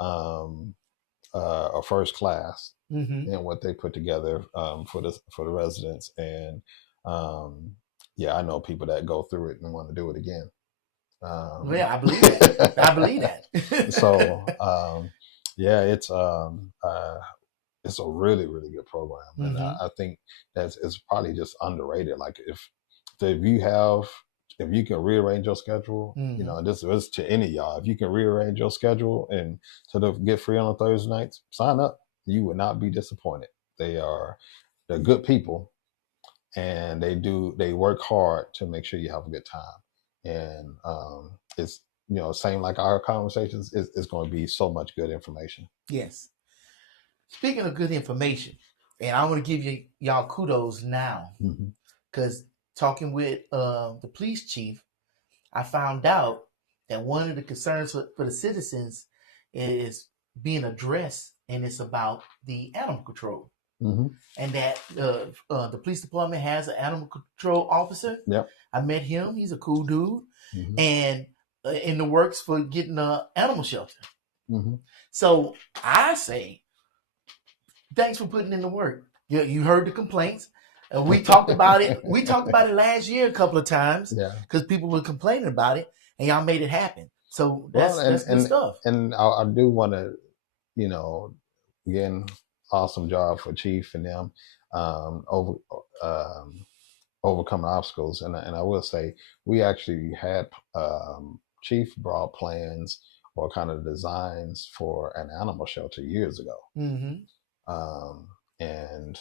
are first class Mm-hmm. in what they put together for the residents, and I know people that go through it and want to do it again. Yeah, I believe that. I believe that. So it's a really, really good program, and Mm-hmm. I think it's probably just underrated. Like if you can rearrange your schedule, Mm-hmm. and this is to any of y'all. If you can rearrange your schedule and sort of get free on Thursday nights, sign up. You would not be disappointed. They're good people, and they work hard to make sure you have a good time. And it's same like our conversations. It's going to be so much good information. Yes. Speaking of good information, and I want to give y'all kudos now, because talking with the police chief, I found out that one of the concerns for the citizens is being addressed, and it's about the animal control. And that the police department has an animal control officer. Yep. I met him. He's a cool dude. And in the works for getting an animal shelter. So I say, thanks for putting in the work. You heard the complaints. We talked about it. We talked about it last year a couple of times because people were complaining about it, and y'all made it happen. So that's good stuff. And I do want to, again, awesome job for Chief and them overcoming obstacles. And I will say, we actually had Chief brought plans or kind of designs for an animal shelter years ago. And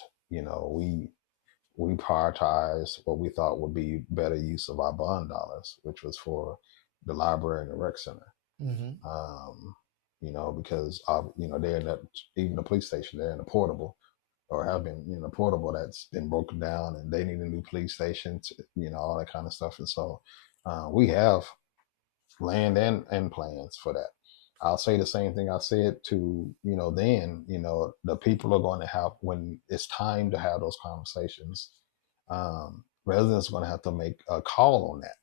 we prioritized what we thought would be better use of our bond dollars, which was for the library and the rec center. Because they're in that, even the police station, they're in a portable, or have been in a portable that's been broken down, and they need a new police station, all that kind of stuff. And so we have land and plans for that. I'll say the same thing I said to, the people are going to have, when it's time to have those conversations, residents are going to have to make a call on that,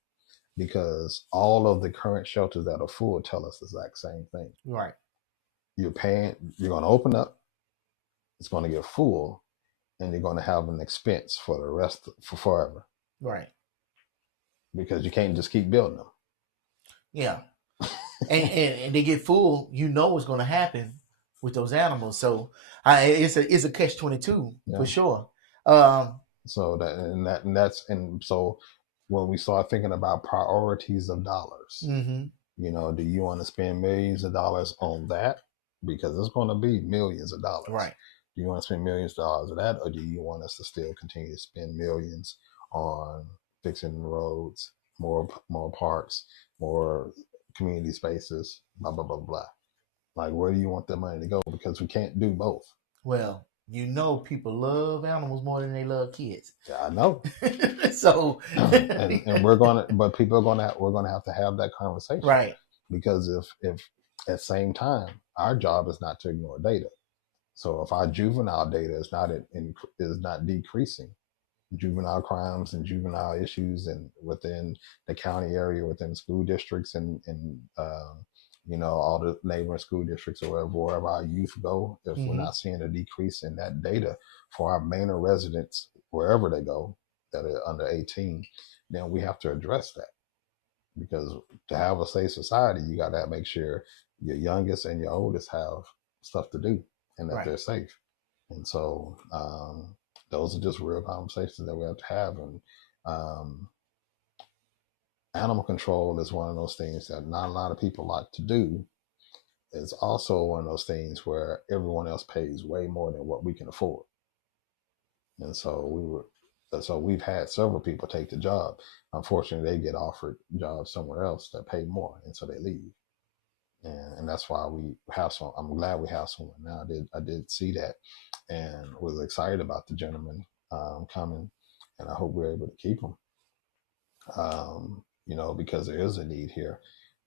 because all of the current shelters that are full tell us the exact same thing. Right. You're going to open up, it's going to get full, and you're going to have an expense for the rest, for forever. Right. Because you can't just keep building them. Yeah. and they get full, what's going to happen with those animals. So it's a catch-22 for sure. So so when we start thinking about priorities of dollars, do you want to spend millions of dollars on that? Because it's going to be millions of dollars. Right. Do you want to spend millions of dollars on that, or do you want us to still continue to spend millions on fixing roads, more parks, more community spaces, blah, blah, blah, blah? Like, where do you want that money to go? Because we can't do both. Well, people love animals more than they love kids. Yeah, I know. So, and we're going to have that conversation. Right. Because if at the same time, our job is not to ignore data. So if our juvenile data is not decreasing, juvenile crimes and juvenile issues, and within the county area, within school districts and all the neighboring school districts or wherever our youth go, if we're Mhm. not seeing a decrease in that data for our Manor residents, wherever they go, that are under 18, then we have to address that. Because to have a safe society, you got to make sure your youngest and your oldest have stuff to do and that Right. they're safe. And so those are just real conversations that we have to have. And animal control is one of those things that not a lot of people like to do. It's also one of those things where everyone else pays way more than what we can afford. And so we've had several people take the job. Unfortunately, they get offered jobs somewhere else that pay more, and so they leave. And that's why we have some. I'm glad we have someone now. I did see that, and was excited about the gentleman coming, and I hope we're able to keep him. Because there is a need here.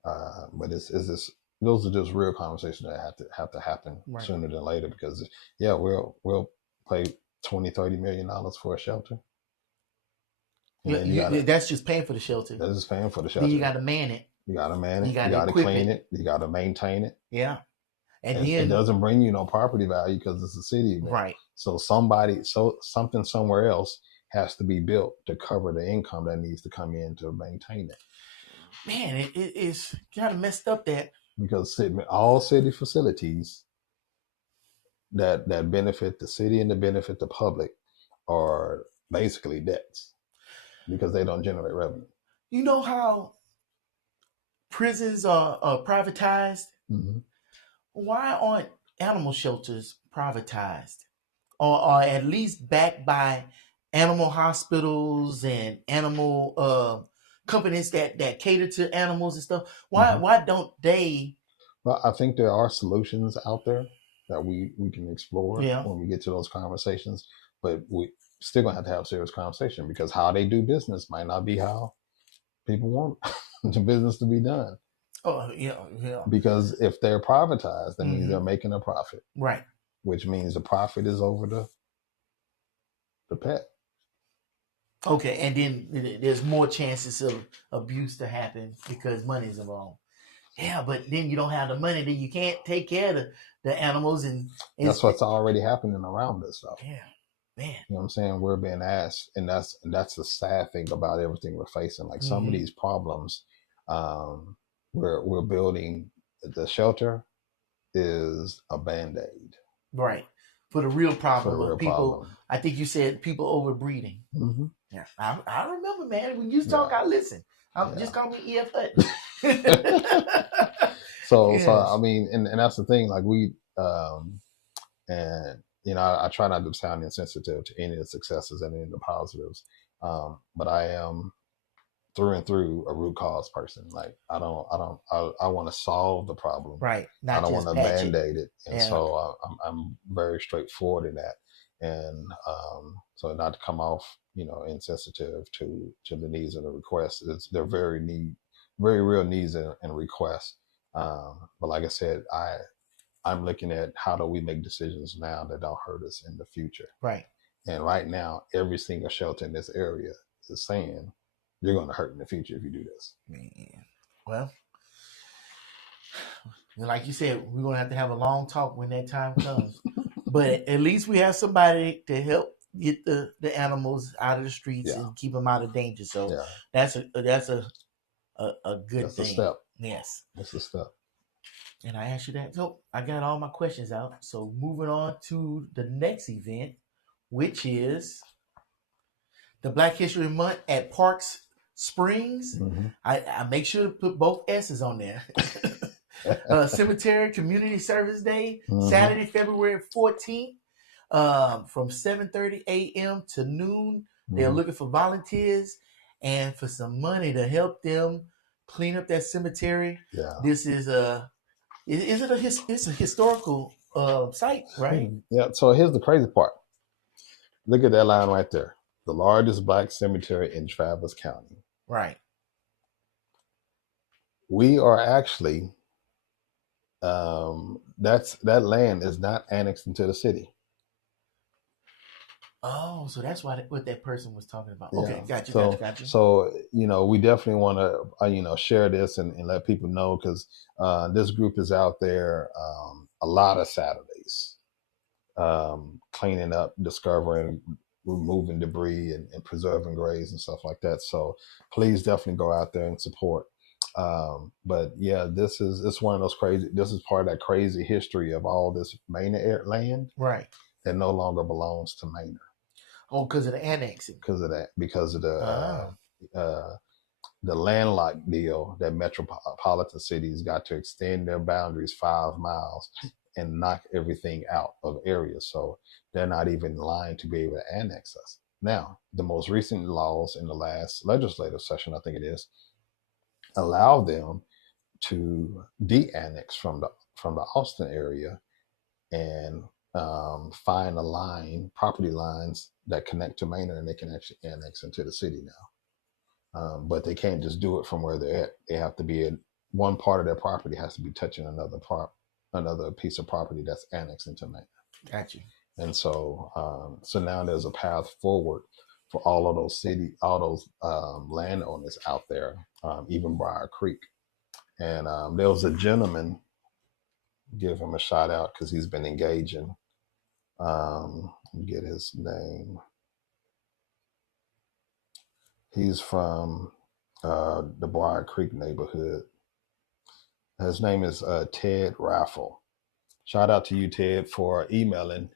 But those are just real conversations that have to happen Right. sooner than later, because we'll pay $20-30 million for a shelter. And that's just paying for the shelter. That's just paying for the shelter. Then you got to man it. You got to man it. You got to clean it. You got to maintain it. Yeah. And then it doesn't bring you no property value because it's a city. Right. So something somewhere else has to be built to cover the income that needs to come in to maintain it. Man, it's kind of messed up that. Because all city facilities that benefit the city and that benefit the public are basically debts because they don't generate revenue. You know how prisons are privatized? Mm-hmm. Why aren't animal shelters privatized, or at least backed by animal hospitals and animal companies that cater to animals and stuff? Why don't they? Well, I think there are solutions out there that we can explore when we get to those conversations, but we still gonna have to have serious conversation, because how they do business might not be how people want the business to be done. Oh, yeah. Because if they're privatized, that means they're making a profit. Right. Which means the profit is over the pet. Okay, and then there's more chances of abuse to happen because money's involved. Yeah, but then you don't have the money, then you can't take care of the animals, and that's what's already happening around us, though. Yeah, man. You know what I'm saying? We're being asked, and that's the sad thing about everything we're facing. Like some of these problems, we're building. The shelter is a Band-Aid, right, for the real problem. For the real people, problem. I think you said people overbreeding. Mm-hmm. Yeah, I remember, man. When you talk, I listen. Just call me E.F. Hutton. So I mean, and that's the thing. Like we, and I try not to sound insensitive to any of the successes and any of the positives, but I am through and through a root cause person. Like I want to solve the problem. Right. I don't want to Band-Aid it. And so I'm very straightforward in that. And so not to come off, insensitive to the needs and the requests. They're very real needs and requests. But like I said, I'm looking at how do we make decisions now that don't hurt us in the future. Right. And right now, every single shelter in this area is saying, you're going to hurt in the future if you do this. Man. Well, like you said, we're going to have a long talk when that time comes. But at least we have somebody to help get the animals out of the streets and keep them out of danger. So that's a good That's thing. A step. Yes. That's a step. And I asked you that. So I got all my questions out. So moving on to the next event, which is the Black History Month at Parks Springs. Mm-hmm. I make sure to put both S's on there. Cemetery Community Service Day, Saturday, February 14th, from 7:30 a.m. to noon. They're looking for volunteers and for some money to help them clean up that cemetery. Yeah. This is it's a historical site, right? Yeah. So here's the crazy part. Look at that line right there. The largest Black cemetery in Travis County. Right. We are actually, that land is not annexed into the city. Oh, so that's what that person was talking about. Yeah. Okay, got you, got you, So, got you. we definitely want to, share this and let people know because this group is out there a lot of Saturdays, cleaning up, discovering, removing debris, and preserving graves and stuff like that. So please definitely go out there and support. But yeah, it's one of those crazy. This is part of that crazy history of all this Manor land Right. that no longer belongs to Manor Oh, because of the annexing. because of Ah, the landlocked deal that metropolitan cities got to extend their boundaries 5 miles and knock everything out of areas. So they're not even in line to be able to annex us. Now, the most recent laws in the last legislative session, I think it is, allow them to de-annex from the Austin area and find property lines that connect to Manor, and they can actually annex into the city now. But they can't just do it from where they're at. They have to be in one part of their property has to be touching another piece of property that's annexed into Manor. got you. And so now there's a path forward for all those landowners out there, even Briar Creek. And there was a gentleman, give him a shout out because he's been engaging. Get his name. He's from the Briar Creek neighborhood. His name is Ted Raffle. Shout out to you, Ted, for emailing.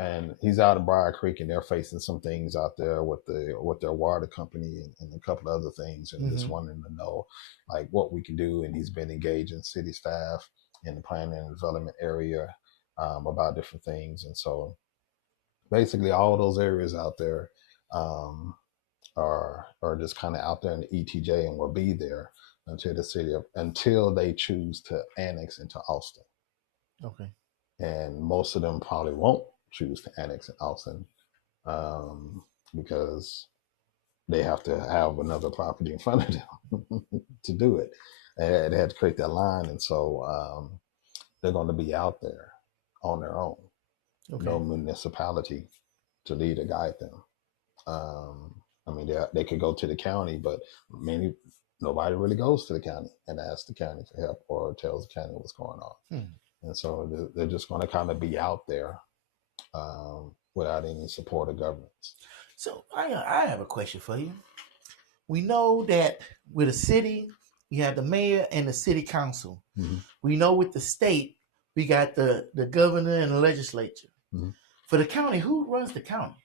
And he's out in Briar Creek, and they're facing some things out there with their water company and a couple of other things, and just wanting to know like what we can do. And he's been engaging city staff in the planning and development area about different things. And so basically all those areas out there are just kind of out there in the ETJ and will be there until they choose to annex into Austin. Okay. And most of them probably won't choose to annex in Austin because they have to have another property in front of them to do it. They had to create that line, and so they're going to be out there on their own. Okay. No municipality to lead or guide them. I mean, they could go to the county, but nobody really goes to the county and asks the county for help or tells the county what's going on. And so they're just going to kind of be out there without any support of governments. So I have a question for you. We know that with a city, you have the mayor and the city council. Mm-hmm. We know with the state, we got the governor and the legislature. Mm-hmm. For the county, who runs the county?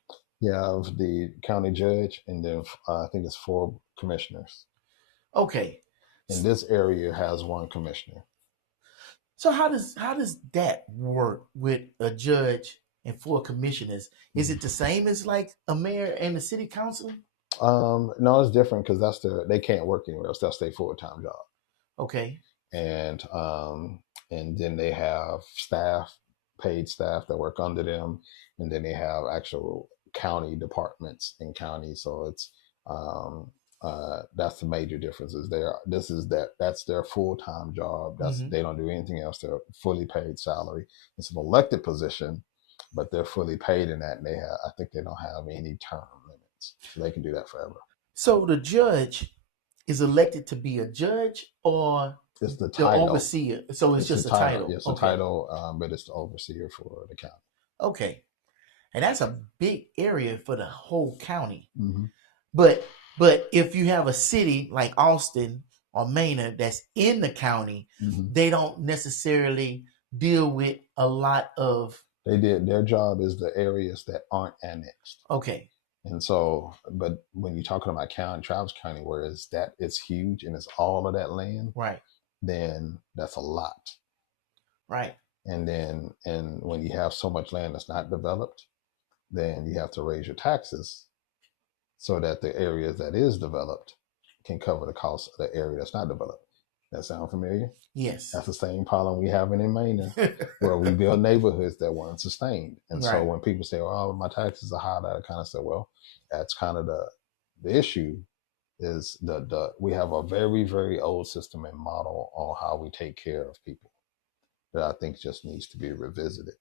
Yeah, the county judge, and then I think it's 4 commissioners. Okay. And this area has 1 commissioner. So how does that work with a judge and 4 commissioners? Is it the same as like a mayor and the city council? No, it's different because they can't work anywhere else. That's their full-time job. Okay. And then they have paid staff that work under them, and then they have actual county departments in county. So it's that's the major difference. That's their full-time job. They don't do anything else. They're fully paid salary. It's an elected position, but they're fully paid in that. And I think they don't have any term limits, so they can do that forever. So the judge is elected to be a judge, or it's the overseer? So it's just a title. It's a title, but it's the overseer for the county. Okay. And that's a big area for the whole county. Mm-hmm. But if you have a city like Austin or Manor that's in the county, they don't necessarily deal with a lot of... Their job is the areas that aren't annexed. Okay. And so, but when you're talking about Travis County, where it's huge and it's all of that land, right? Then that's a lot, right? And when you have so much land that's not developed, then you have to raise your taxes so that the areas that is developed can cover the cost of the area that's not developed. That sound familiar? Yes. That's the same problem we have in Manor, where we build neighborhoods that weren't sustained. And so when people say, "Oh, my taxes are high," I kind of say, "Well, that's kind of the issue. Is we have a very, very old system and model on how we take care of people that I think just needs to be revisited,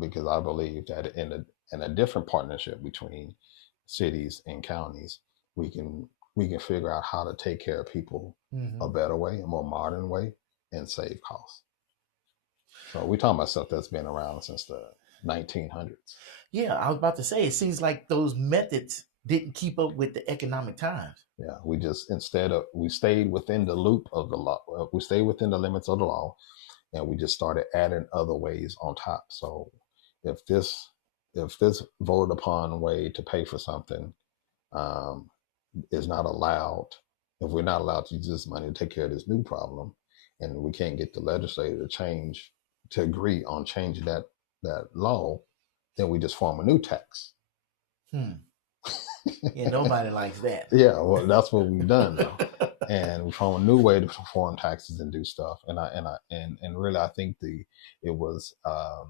because I believe that and a different partnership between cities and counties, we can figure out how to take care of people a better way, a more modern way, and save costs. So we're talking about stuff that's been around since the 1900s. Yeah, I was about to say, it seems like those methods didn't keep up with the economic times. Yeah, we just we stayed within the loop of the law. We stayed within the limits of the law, and we just started adding other ways on top. So if this voted upon way to pay for something um, is not allowed, if we're not allowed to use this money to take care of this new problem, and we can't get the legislature to agree on changing that law, then we just form a new tax. Yeah, nobody likes that. Yeah, well, that's what we've done now, and we found a new way to perform taxes and do stuff. And really, I think it was a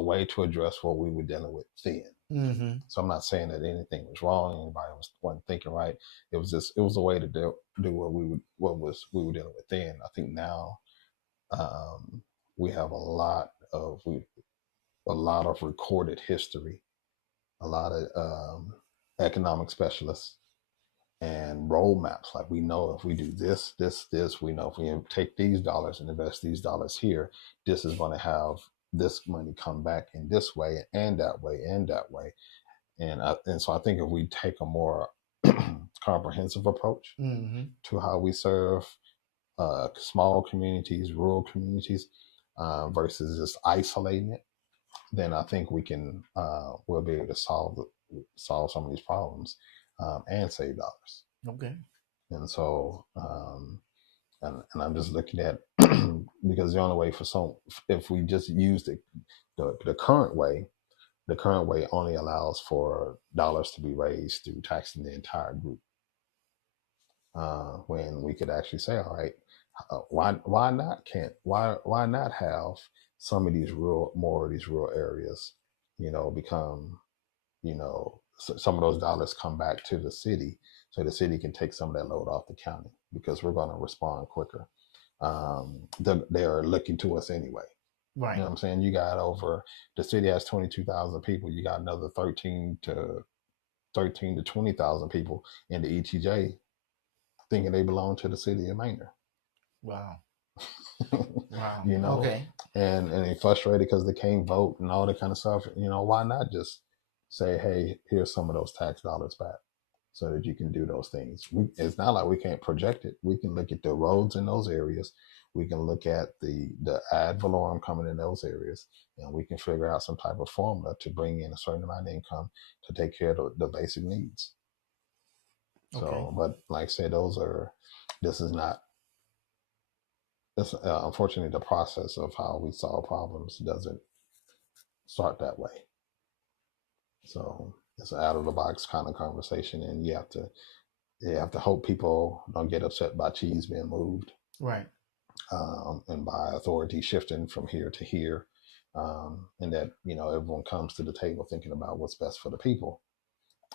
way to address what we were dealing with then. So I'm not saying that anything was wrong, anybody wasn't thinking right. It was a way to do what we were dealing with then. I think now we have a lot of recorded history, a lot of economic specialists and roadmaps. Like, we know if we do this, we know if we take these dollars and invest these dollars here, this is going to have this money come back in this way and that way and that way. And so I think if we take a more comprehensive approach to how we serve small communities, rural communities, versus just isolating it, then I think we'll be able to solve some of these problems and save dollars. Okay. And so, and I'm just looking at because the only way if we just use the current way only allows for dollars to be raised through taxing the entire group. When we could actually say, all right, why not have some of these rural areas, become, some of those dollars come back to the city, so the city can take some of that load off the county, because we're going to respond quicker. They're looking to us anyway. Right. You know what I'm saying? You got the city has 22,000 people. You got another 13 to 20,000 people in the ETJ thinking they belong to the city of Manor. Wow. Wow. Okay. And they're frustrated because they can't vote and all that kind of stuff. Why not just say, hey, here's some of those tax dollars back so that you can do those things. It's not like we can't project it. We can look at the roads in those areas. We can look at the ad valorem coming in those areas, and we can figure out some type of formula to bring in a certain amount of income to take care of the basic needs. Okay. So, but like I said, unfortunately, the process of how we solve problems doesn't start that way. So it's an out of the box kind of conversation, and you have to hope people don't get upset by cheese being moved, right? And by authority shifting from here to here, and that everyone comes to the table thinking about what's best for the people,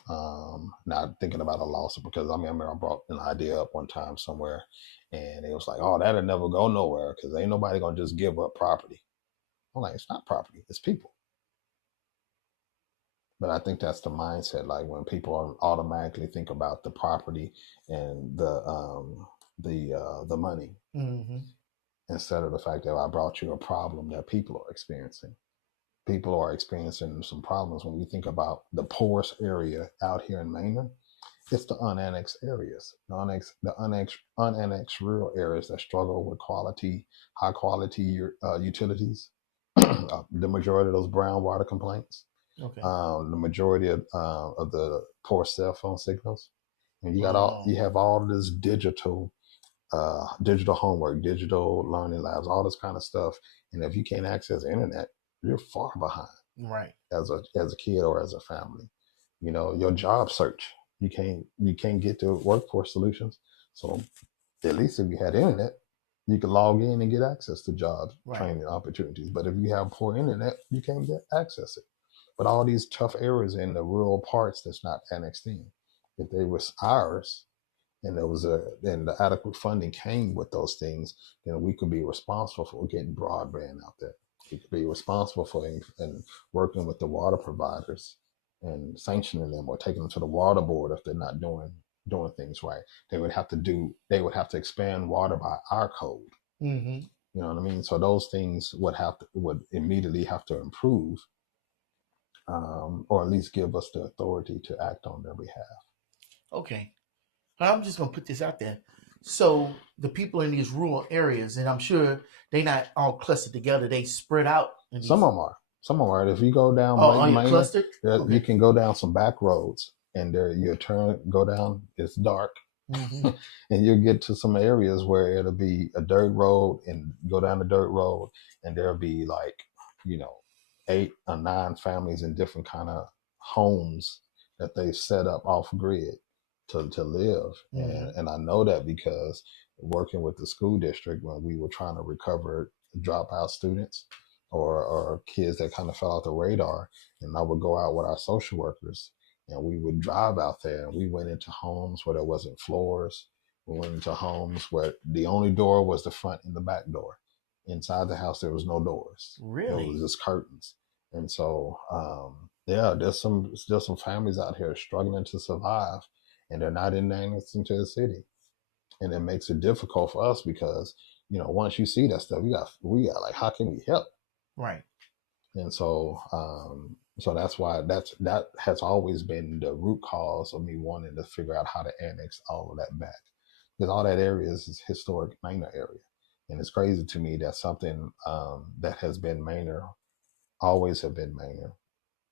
not thinking about a lawsuit. Because I remember I brought an idea up one time somewhere, and it was like, "Oh, that'll never go nowhere because ain't nobody gonna just give up property." I'm like, "It's not property; it's people." But I think that's the mindset. Like, when people automatically think about the property and the money, instead of the fact that I brought you a problem that people are experiencing. People are experiencing some problems. When we think about the poorest area out here in Manor, it's the unannexed areas, the unannexed rural areas that struggle with high quality utilities. The majority of those brown water complaints. Okay. The majority of the poor cell phone signals, and you have all this digital homework, digital learning labs, all this kind of stuff. And if you can't access the internet, you're far behind, right? As a kid or as a family, your job search, you can't get to workforce solutions. So at least if you had internet, you could log in and get access to jobs, right, training opportunities. But if you have poor internet, you can't access it. But all these tough areas in the rural parts that's not annexed in, if they was ours, and and the adequate funding came with those things, then we could be responsible for getting broadband out there. We could be responsible for and working with the water providers and sanctioning them or taking them to the water board if they're not doing things right. They would have to expand water by our code. Mm-hmm. You know what I mean? So those things would immediately have to improve, or at least give us the authority to act on their behalf. Okay. I'm just gonna put this out there. So the people in these rural areas, and I'm sure they're not all clustered together. They spread out. In these... Some of them are. Some of them are. If you go down Manor, clustered? Okay. You can go down some back roads, and there you go down. It's dark, mm-hmm. and you'll get to some areas where it'll be a dirt road, and go down the dirt road, and there'll be 8 or 9 families in different kind of homes that they set up off grid to live. Mm-hmm. And I know that because working with the school district when we were trying to recover dropout students or kids that kind of fell off the radar, and I would go out with our social workers and we would drive out there, and we went into homes where there wasn't floors. We went into homes where the only door was the front and the back door. Inside the house there was no doors. Really? It was just curtains. And so there's some families out here struggling to survive, and they're not annexed into the city. And it makes it difficult for us because, once you see that stuff, we got like, how can we help? Right. And so that's why that has always been the root cause of me wanting to figure out how to annex all of that back, because all that area is historic Manor area. And it's crazy to me that something that has been Manor, always have been Manor,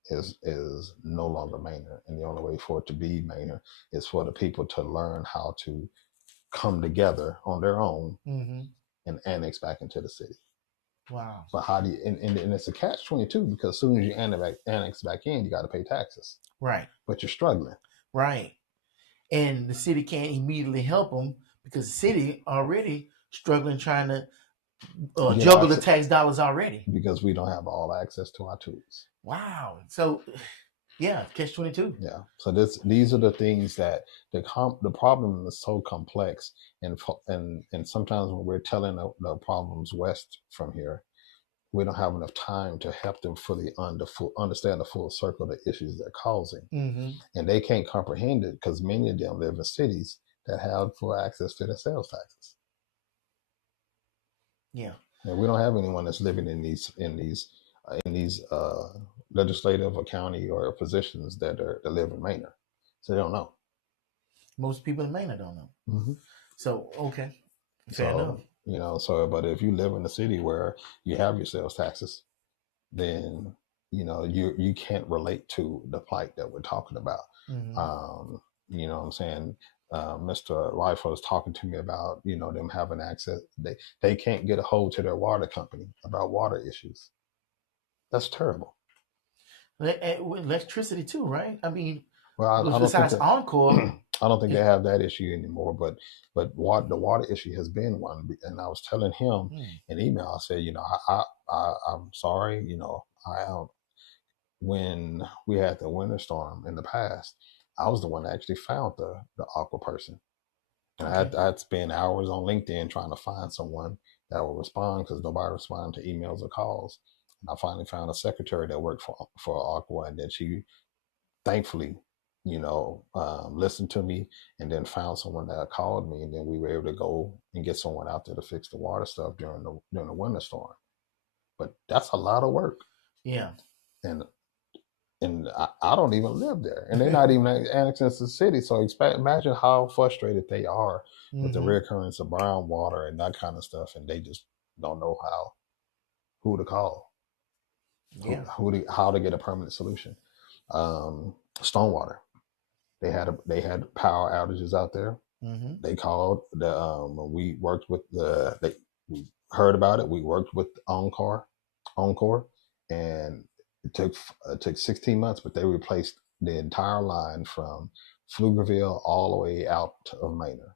is no longer Manor. And the only way for it to be Manor is for the people to learn how to come together on their own mm-hmm. and annex back into the city. Wow. But how do you, and it's a catch-22, because as soon as you annex back in, you got to pay taxes. Right. But you're struggling. Right. And the city can't immediately help them because the city already struggling trying to juggle the tax dollars already. Because we don't have all access to our tools. Wow. So, yeah, catch-22. Yeah. So these are the things that the problem is so complex, and sometimes when we're telling the problems west from here, we don't have enough time to help them fully understand the full circle of the issues they're causing. Mm-hmm. And they can't comprehend it because many of them live in cities that have full access to their sales taxes. Yeah. And we don't have anyone that's living in these legislative or county or positions that live in Manor. So they don't know. Most people in Manor don't know. Mm-hmm. So, okay. Fair enough. But if you live in a city where you have your sales taxes, then, you can't relate to the plight that we're talking about. Mm-hmm. You know what I'm saying? Mr. Rifle was talking to me about, them having access. They can't get a hold to their water company about water issues. That's terrible. Electricity too, right? I mean, well, besides Encore, I don't think they have that issue anymore. But the water issue has been one. And I was telling him in email, I said, I'm sorry, when we had the winter storm in the past, I was the one that actually found the Aqua person. And I'd spend hours on LinkedIn trying to find someone that would respond, because nobody responded to emails or calls. And I finally found a secretary that worked for Aqua, and then she thankfully, listened to me, and then found someone that called me, and then we were able to go and get someone out there to fix the water stuff during the winter storm. But that's a lot of work. Yeah. And I don't even live there, and they're not even annexed into the city. So imagine how frustrated they are with the reoccurrence of brown water and that kind of stuff, and they just don't know who to call, how to get a permanent solution. Stormwater, they had power outages out there. Mm-hmm. They called we worked with we heard about it. We worked with Encore, and it took 16 months, but they replaced the entire line from Pflugerville all the way out of Manor.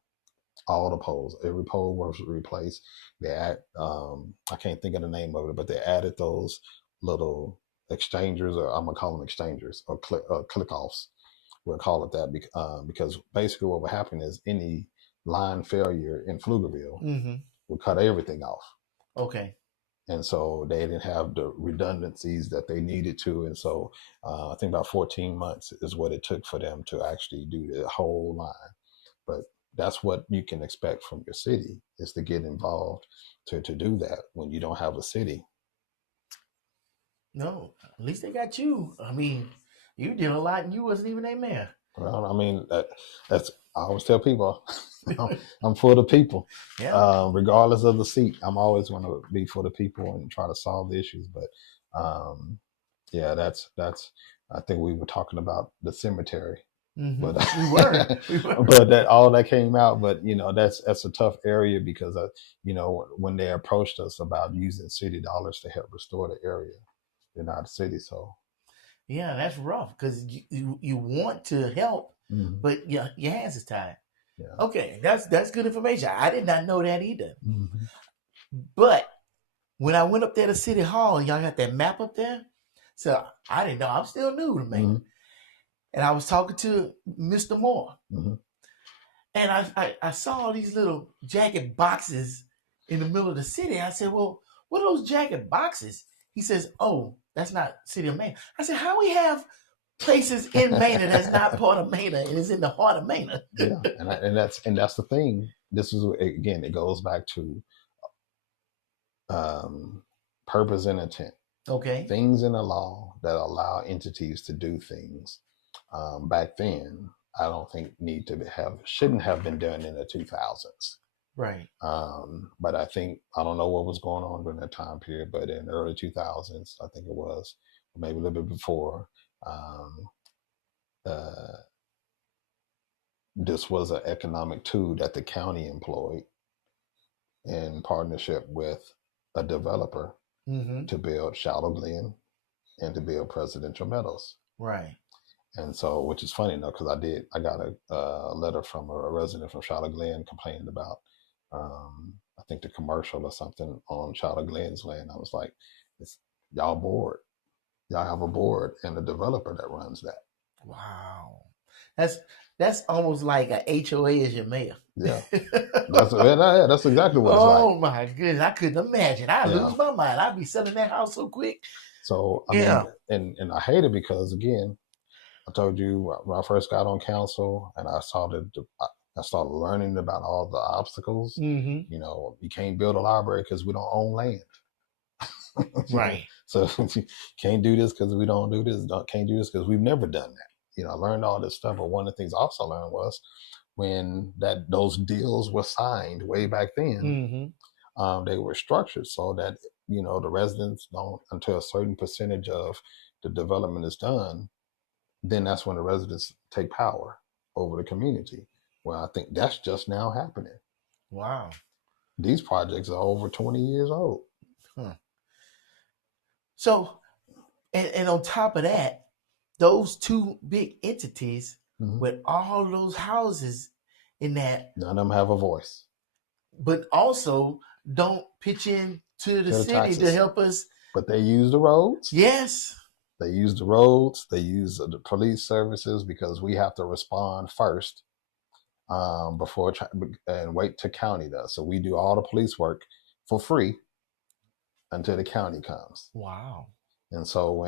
All the poles, every pole was replaced. They I can't think of the name of it, but they added those little exchangers, or I'm gonna call them exchangers, or click offs. We'll call it that because basically what would happen is any line failure in Pflugerville would cut everything off. Okay. and so they didn't have the redundancies that they needed to. And so I think about 14 months is what it took for them to actually do the whole line. But that's what you can expect from your city, is to get involved to do that when you don't have a city. No, at least they got you. I mean, you did a lot and you wasn't even a mayor. Well, I mean, that's, I always tell people, I'm for the people. Yeah. Regardless of the seat, I'm always going to be for the people and try to solve the issues. But yeah, that's. I think we were talking about the cemetery, but We were. but that all that came out. But that's a tough area because when they approached us about using city dollars to help restore the area, they're not a city, so. Yeah, that's rough because you want to help, Mhm. but your hands is tied. Yeah. Okay, that's good information. I did not know that either. Mhm. But when I went up there to City Hall, y'all got that map up there. So I didn't know. I'm still new to me. Mhm. And I was talking to Mr. Moore. Mhm. And I saw all these little jacket boxes in the middle of the city. I said, well, what are those jacket boxes? He says, oh, that's not City of Manor. I said, how we have places in Manor that's not part of Manor and is in the heart of Manor? Yeah, and that's the thing. This is, again, it goes back to purpose and intent. Okay. Things in the law that allow entities to do things back then, I don't think shouldn't have been done in the 2000s. Right. But I don't know what was going on during that time period, but in the early 2000s, I think it was, maybe a little bit before, this was an economic tool that the county employed in partnership with a developer to build Shallow Glen and to build Presidential Meadows. Right. And so, which is funny enough, because I got a letter from a resident from Shallow Glen complaining about, I think, the commercial or something on Shallow Glen's land. I was like, y'all bored. Y'all have a board and a developer that runs that. Wow. That's almost like a HOA as your mayor. Yeah. That's exactly what it's like. Oh my goodness. I couldn't imagine. I'd lose my mind. I'd be selling that house so quick. So, I mean, and I hate it because, again, I told you when I first got on council and I started learning about all the obstacles. Mm-hmm. You can't build a library because we don't own land. Right. So can't do this because we don't do this. Can't do this because we've never done that. I learned all this stuff. But one of the things I also learned was when those deals were signed way back then, they were structured so that, the residents don't, until a certain percentage of the development is done, then that's when the residents take power over the community. Well, I think that's just now happening. Wow. These projects are over 20 years old. Huh. So, and on top of that, those two big entities with all those houses in that, none of them have a voice, but also don't pitch in to the city taxes to help us. But they use the roads. Yes. They use the roads. They use the police services because we have to respond first before and wait till county does. So we do all the police work for free until the county comes. Wow. And so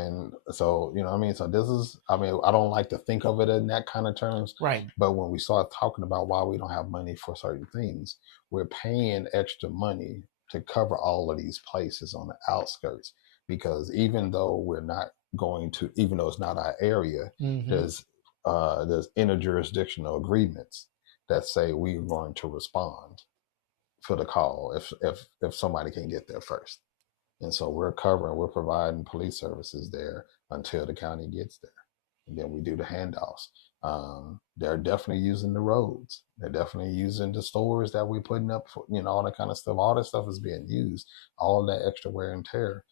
so this is, I don't like to think of it in that kind of terms. Right. But when we start talking about why we don't have money for certain things, we're paying extra money to cover all of these places on the outskirts, because even though it's not our area, there's interjurisdictional agreements that say we're going to respond for the call if somebody can get there first. And so we're providing police services there until the county gets there. And then we do the handoffs. They're definitely using the roads. They're definitely using the stores that we're putting up, all that kind of stuff. All that stuff is being used. All that extra wear and tear,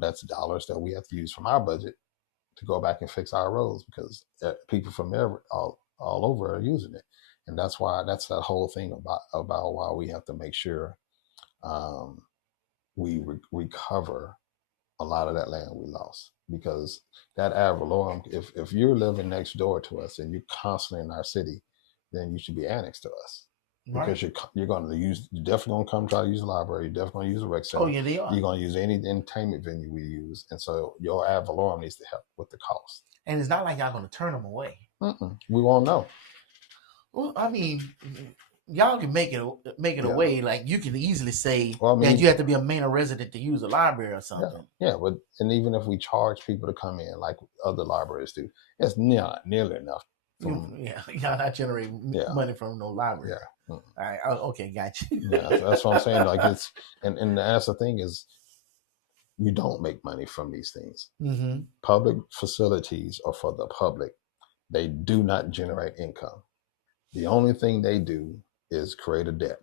that's dollars that we have to use from our budget to go back and fix our roads, because people from all over are using it. And that's that whole thing about why we have to make sure we recover a lot of that land we lost. Because that ad valorem, if you're living next door to us and you're constantly in our city, then you should be annexed to us. because you're going to use, you're definitely going to come try to use the library. You're definitely going to use the rec center. Oh yeah, they are. You're going to use any entertainment venue we use, and so your ad valorem needs to help with the cost. And it's not like y'all going to turn them away. We won't know. Well, I mean, y'all can make it away. Like you can easily say that you have to be a Manor resident to use a library or something. Yeah, but and even if we charge people to come in, like other libraries do, it's not nearly enough. Y'all not generating money from no library. Yeah. All right. Okay, got you. Yeah, that's what I'm saying. Like it's and that's the thing is, you don't make money from these things. Mm-hmm. Public facilities are for the public. They do not generate income. The only thing they do is create a debt.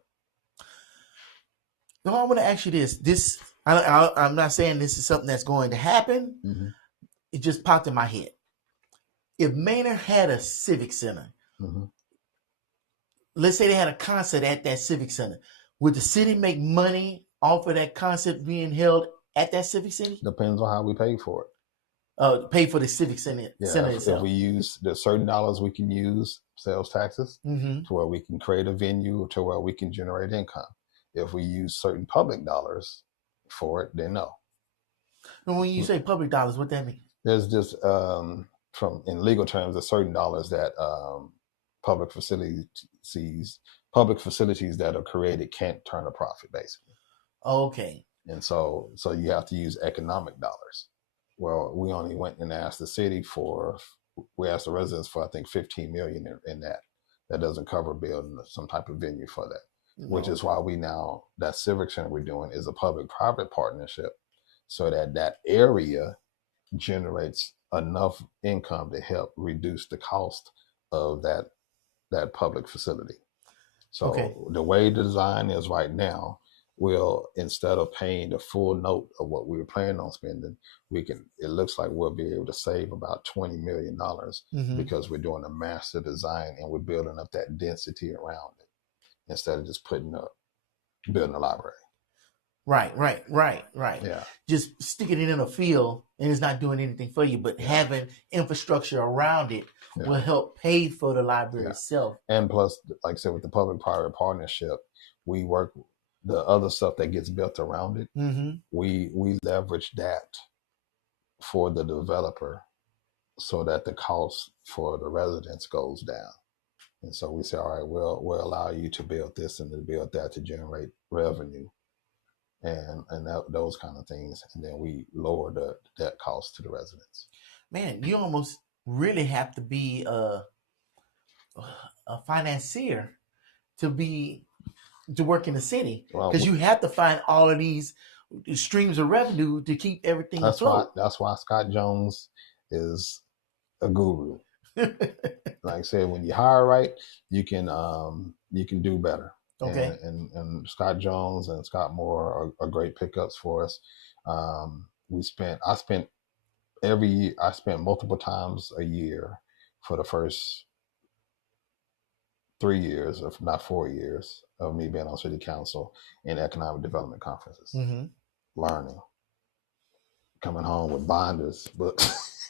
No, I want to ask you this. I'm not saying this is something that's going to happen. Mm-hmm. It just popped in my head. If Manor had a civic center, mm-hmm. let's say they had a concert at that civic center, would the city make money off of that concert being held at that civic center? Depends on how we pay for it. Pay for the civic center, itself. If we use the certain dollars, we can use sales taxes to where we can create a venue to where we can generate income. If we use certain public dollars for it, then no. And when you say public dollars, what that mean? There's just from in legal terms, there's certain dollars that public facilities that are created can't turn a profit, basically. Okay. And so you have to use economic dollars. Well, we only went and asked the city we asked the residents for, I think, $15 million in that. That doesn't cover building some type of venue for that, which is why that civic center we're doing is a public-private partnership so that area generates enough income to help reduce the cost of that public facility. So the way the design is right now, instead of paying the full note of what we were planning on spending, it looks like we'll be able to save about $20 million because we're doing a master design and we're building up that density around it instead of just building a library. Right. Yeah. Just sticking it in a field and it's not doing anything for you, but having infrastructure around it will help pay for the library itself. And plus, like I said, with the public-private partnership, we work the other stuff that gets built around it. We leverage that for the developer so that the cost for the residents goes down. And so we say, all right, we'll allow you to build this and to build that to generate revenue and those kind of things. And then we lower the debt cost to the residents. Man, you almost really have to be a financier to work in the city, because you have to find all of these streams of revenue to keep everything afloat. That's why Scott Jones is a guru. Like I said, when you hire right, you can do better. Okay. And Scott Jones and Scott Moore are great pickups for us. I spent multiple times a year for the first 3 years, if not 4 years, of me being on city council in economic development conferences, learning, coming home with binders, books,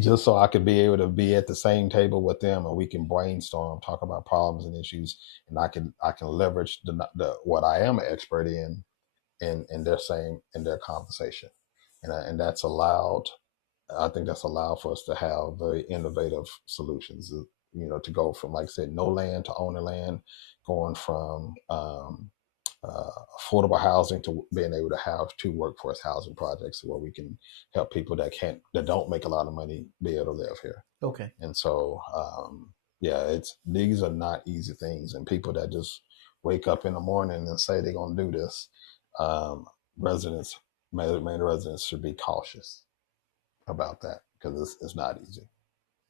just so I could be able to be at the same table with them and we can brainstorm, talk about problems and issues, and I can leverage the what I am an expert in their conversation, and that's allowed. I think that's allowed for us to have very innovative solutions. To go from, like I said, no land to owning land, going from affordable housing to being able to have 2 workforce housing projects where we can help people that don't make a lot of money be able to live here. Okay. And so, these are not easy things, and people that just wake up in the morning and say they're going to do this, main residents should be cautious about that, because it's not easy.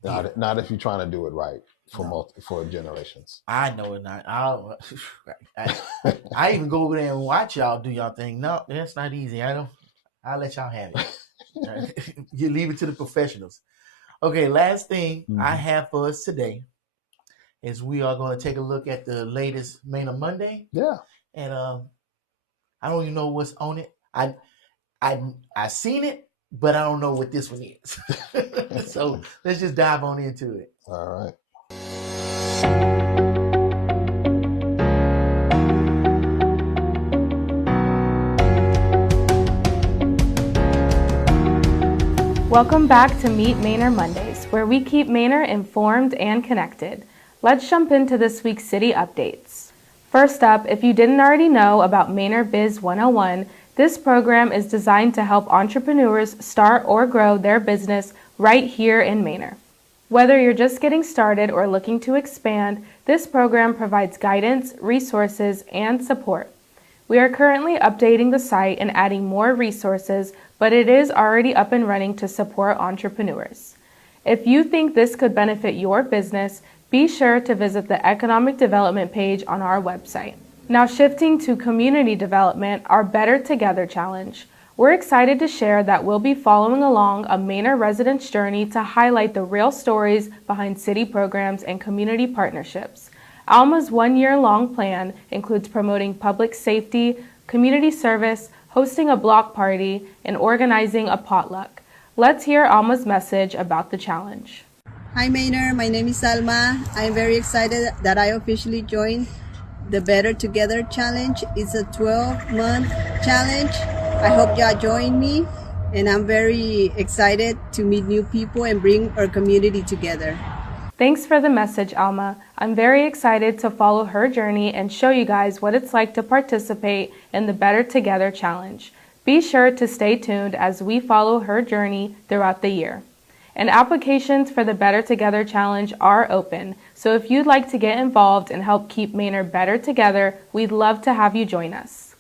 Not if you're trying to do it right for generations. I know it not. I even go over there and watch y'all do y'all thing. No, that's not easy. I'll let y'all have it. You leave it to the professionals. Okay, last thing I have for us today is we are going to take a look at the latest Manor Monday. Yeah. And I don't even know what's on it. I seen it, but I don't know what this one is. So let's just dive on into it. All right. Welcome back to Meet Manor Mondays, where we keep Manor informed and connected. Let's jump into this week's city updates. First up, if you didn't already know about Manor Biz 101, this program is designed to help entrepreneurs start or grow their business right here in Manor. Whether you're just getting started or looking to expand, this program provides guidance, resources, and support. We are currently updating the site and adding more resources, but it is already up and running to support entrepreneurs. If you think this could benefit your business, be sure to visit the Economic Development page on our website. Now shifting to community development, our Better Together Challenge. We're excited to share that we'll be following along a Manor resident's journey to highlight the real stories behind city programs and community partnerships. Alma's one-year-long plan includes promoting public safety, community service, hosting a block party, and organizing a potluck. Let's hear Alma's message about the challenge. Hi Manor, my name is Alma. I'm very excited that I officially joined the Better Together Challenge. It's a 12-month challenge. I hope y'all join me, and I'm very excited to meet new people and bring our community together. Thanks for the message, Alma. I'm very excited to follow her journey and show you guys what it's like to participate in the Better Together Challenge. Be sure to stay tuned as we follow her journey throughout the year. And applications for the Better Together Challenge are open, so if you'd like to get involved and help keep Manor better together, we'd love to have you join us.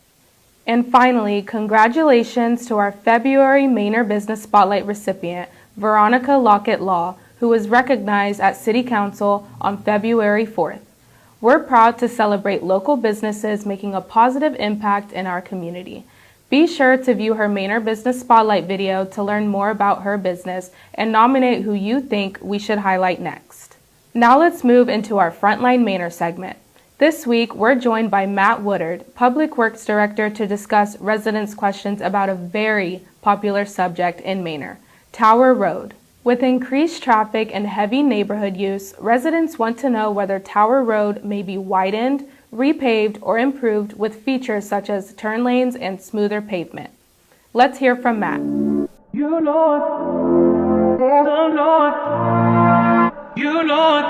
And finally, congratulations to our February Manor Business Spotlight recipient, Veronica Lockett-Law, who was recognized at City Council on February 4th. We're proud to celebrate local businesses making a positive impact in our community. Be sure to view her Manor Business Spotlight video to learn more about her business and nominate who you think we should highlight next. Now let's move into our Frontline Manor segment. This week, we're joined by Matt Woodard, Public Works Director, to discuss residents' questions about a very popular subject in Manor, Tower Road. With increased traffic and heavy neighborhood use, residents want to know whether Tower Road may be widened, repaved, or improved with features such as turn lanes and smoother pavement. Let's hear from Matt. You know it, oh Lord, you know it,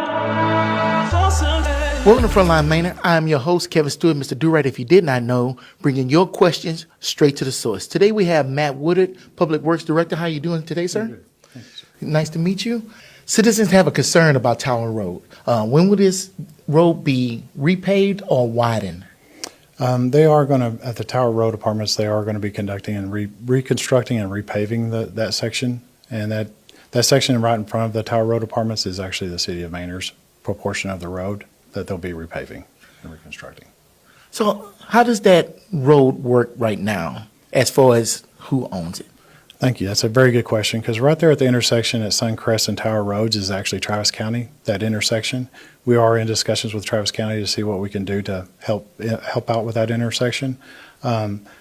for someday. Welcome to Frontline Manor. I'm your host, Kevin Stewart, Mr. Do-Right, if you did not know, bringing your questions straight to the source. Today we have Matt Woodard, Public Works Director. How are you doing today, sir? Good. Thank you, sir. Nice to meet you. Citizens have a concern about Tower Road. When will this road be repaved or widened? They are going to, at the Tower Road Apartments, they are going to be conducting and reconstructing and repaving that section. And that section right in front of the Tower Road Apartments is actually the City of Manor's proportion of the road that they'll be repaving and reconstructing. So how does that road work right now as far as who owns it? Thank you. That's a very good question, because right there at the intersection at Suncrest and Tower Roads is actually Travis County, that intersection. We are in discussions with Travis County to see what we can do to help out with that intersection.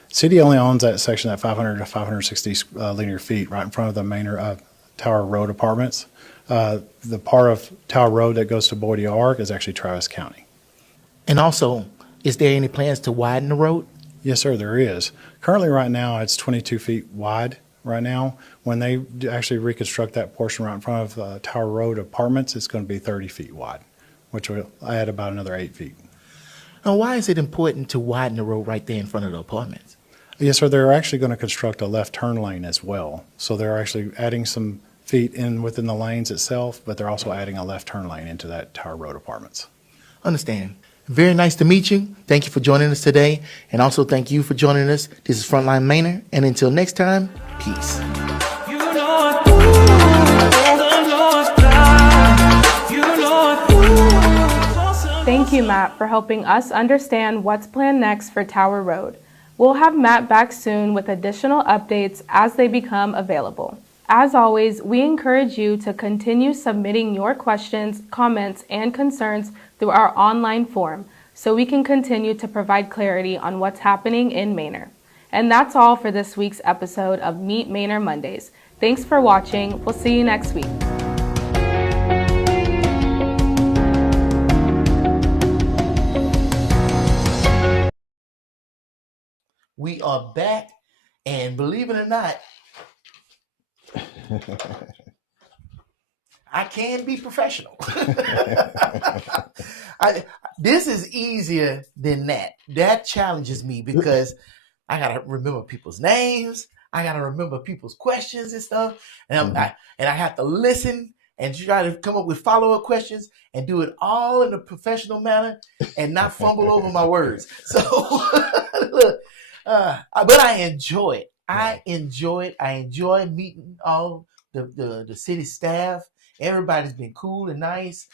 City only owns that section at 500 to 560 linear feet right in front of the Manor Tower Road Apartments. The part of Tower Road that goes to Boydie Arc is actually Travis County. And also, is there any plans to widen the road? Yes, sir, there is. Currently right now it's 22 feet wide. Right now, when they actually reconstruct that portion right in front of Tower Road Apartments, it's going to be 30 feet wide, which will add about another 8 feet. Now, why is it important to widen the road right there in front of the apartments? Yes, sir, they're actually going to construct a left turn lane as well. So they're actually adding some feet in within the lanes itself, but they're also adding a left turn lane into that Tower Road Apartments. Understand. Very nice to meet you. Thank you for joining us today. And also thank you for joining us. This is Frontline Manor. And until next time, peace. You know it, oh Lord, you know it, for someday. Thank you, Matt, for helping us understand what's planned next for Tower Road. We'll have Matt back soon with additional updates as they become available. As always, we encourage you to continue submitting your questions, comments, and concerns through our online form so we can continue to provide clarity on what's happening in Manor. And that's all for this week's episode of Meet Manor Mondays. Thanks for watching. We'll see you next week. We are back, and believe it or not, I can be professional. This is easier than that. That challenges me because I gotta remember people's names. I gotta remember people's questions and stuff, and I have to listen and try to come up with follow-up questions and do it all in a professional manner and not fumble over my words. So, look, but I enjoy it. I enjoy it. I enjoy meeting all the city staff. Everybody's been cool and nice.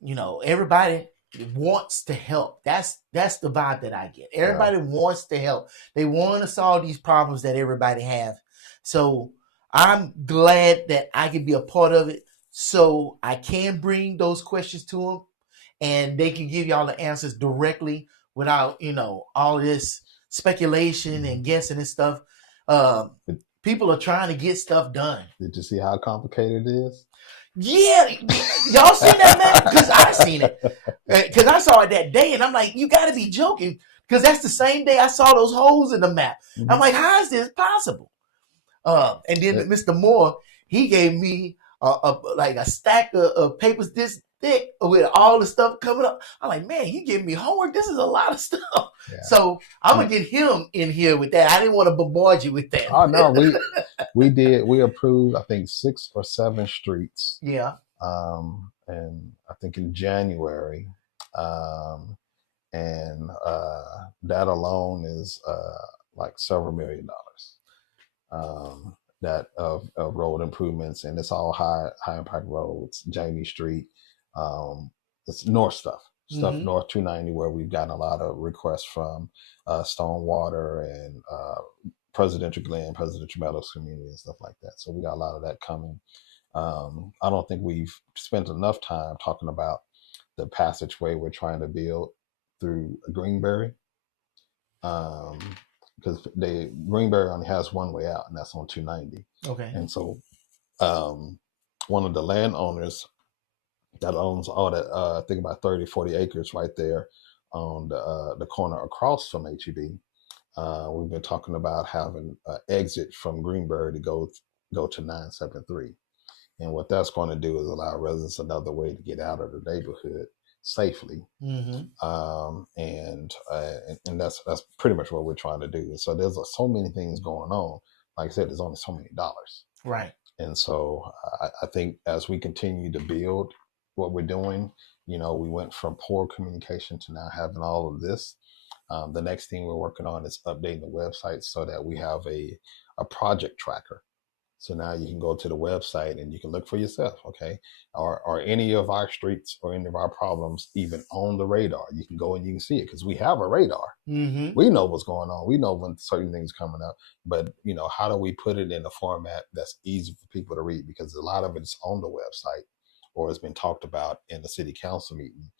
Everybody wants to help. That's the vibe that I get. Everybody wants to help. They want to solve these problems that everybody have. So I'm glad that I can be a part of it. So I can bring those questions to them, and they can give y'all the answers directly without all this speculation and guessing and stuff. People are trying to get stuff done. Did you see how complicated it is? Yeah, y'all seen that, man? Because I seen it. Because I saw it that day, and I'm like, you got to be joking. Because that's the same day I saw those holes in the map. I'm like, how is this possible? And then Mr. Moore, he gave me a stack of papers this thick with all the stuff coming up. I'm like, man, you giving me homework? This is a lot of stuff. Yeah. So I'm going to get him in here with that. I didn't want to bombard you with that. Oh, no, we approved, I think, 6 or 7 streets. Yeah. And I think in January. And that alone is like several $1 million. That of road improvements, and it's all high impact roads. Jamie Street, it's north stuff north 290, where we've gotten a lot of requests from Stonewater and Presidential Glen, Presidential Meadows community and stuff like that. So we got a lot of that coming. I don't think we've spent enough time talking about the passageway we're trying to build through Greenberry. Because Greenberry only has one way out, and that's on 290. Okay. And so one of the landowners that owns all that, I think about 30, 40 acres right there on the corner across from HEB, we've been talking about having an exit from Greenberry to go to 973. And what that's going to do is allow residents another way to get out of the neighborhood safely. And that's pretty much what we're trying to do. And so there's so many things going on. Like I said, there's only so many dollars. Right. And so I think as we continue to build what we're doing, we went from poor communication to now having all of this. The next thing we're working on is updating the website so that we have a project tracker. So now you can go to the website and you can look for yourself, okay? Are any of our streets or any of our problems even on the radar? You can go and you can see it because we have a radar. We know what's going on. We know when certain things coming up. But, how do we put it in a format that's easy for people to read? Because a lot of it is on the website or it's been talked about in the city council meeting.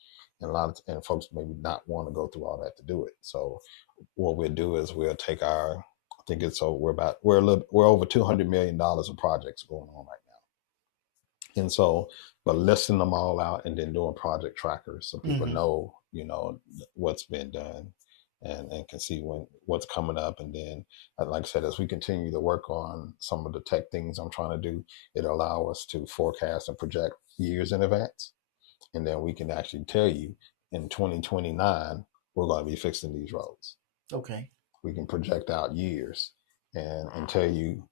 And folks maybe not want to go through all that to do it. So what we'll do is we'll take we're over $200 million of projects going on right now. And so, but listing them all out and then doing project trackers so people know, what's been done and can see what's coming up. And then, like I said, as we continue to work on some of the tech things I'm trying to do, it'll allow us to forecast and project years in advance. And then we can actually tell you in 2029, we're going to be fixing these roads. Okay. We can project out years and tell you,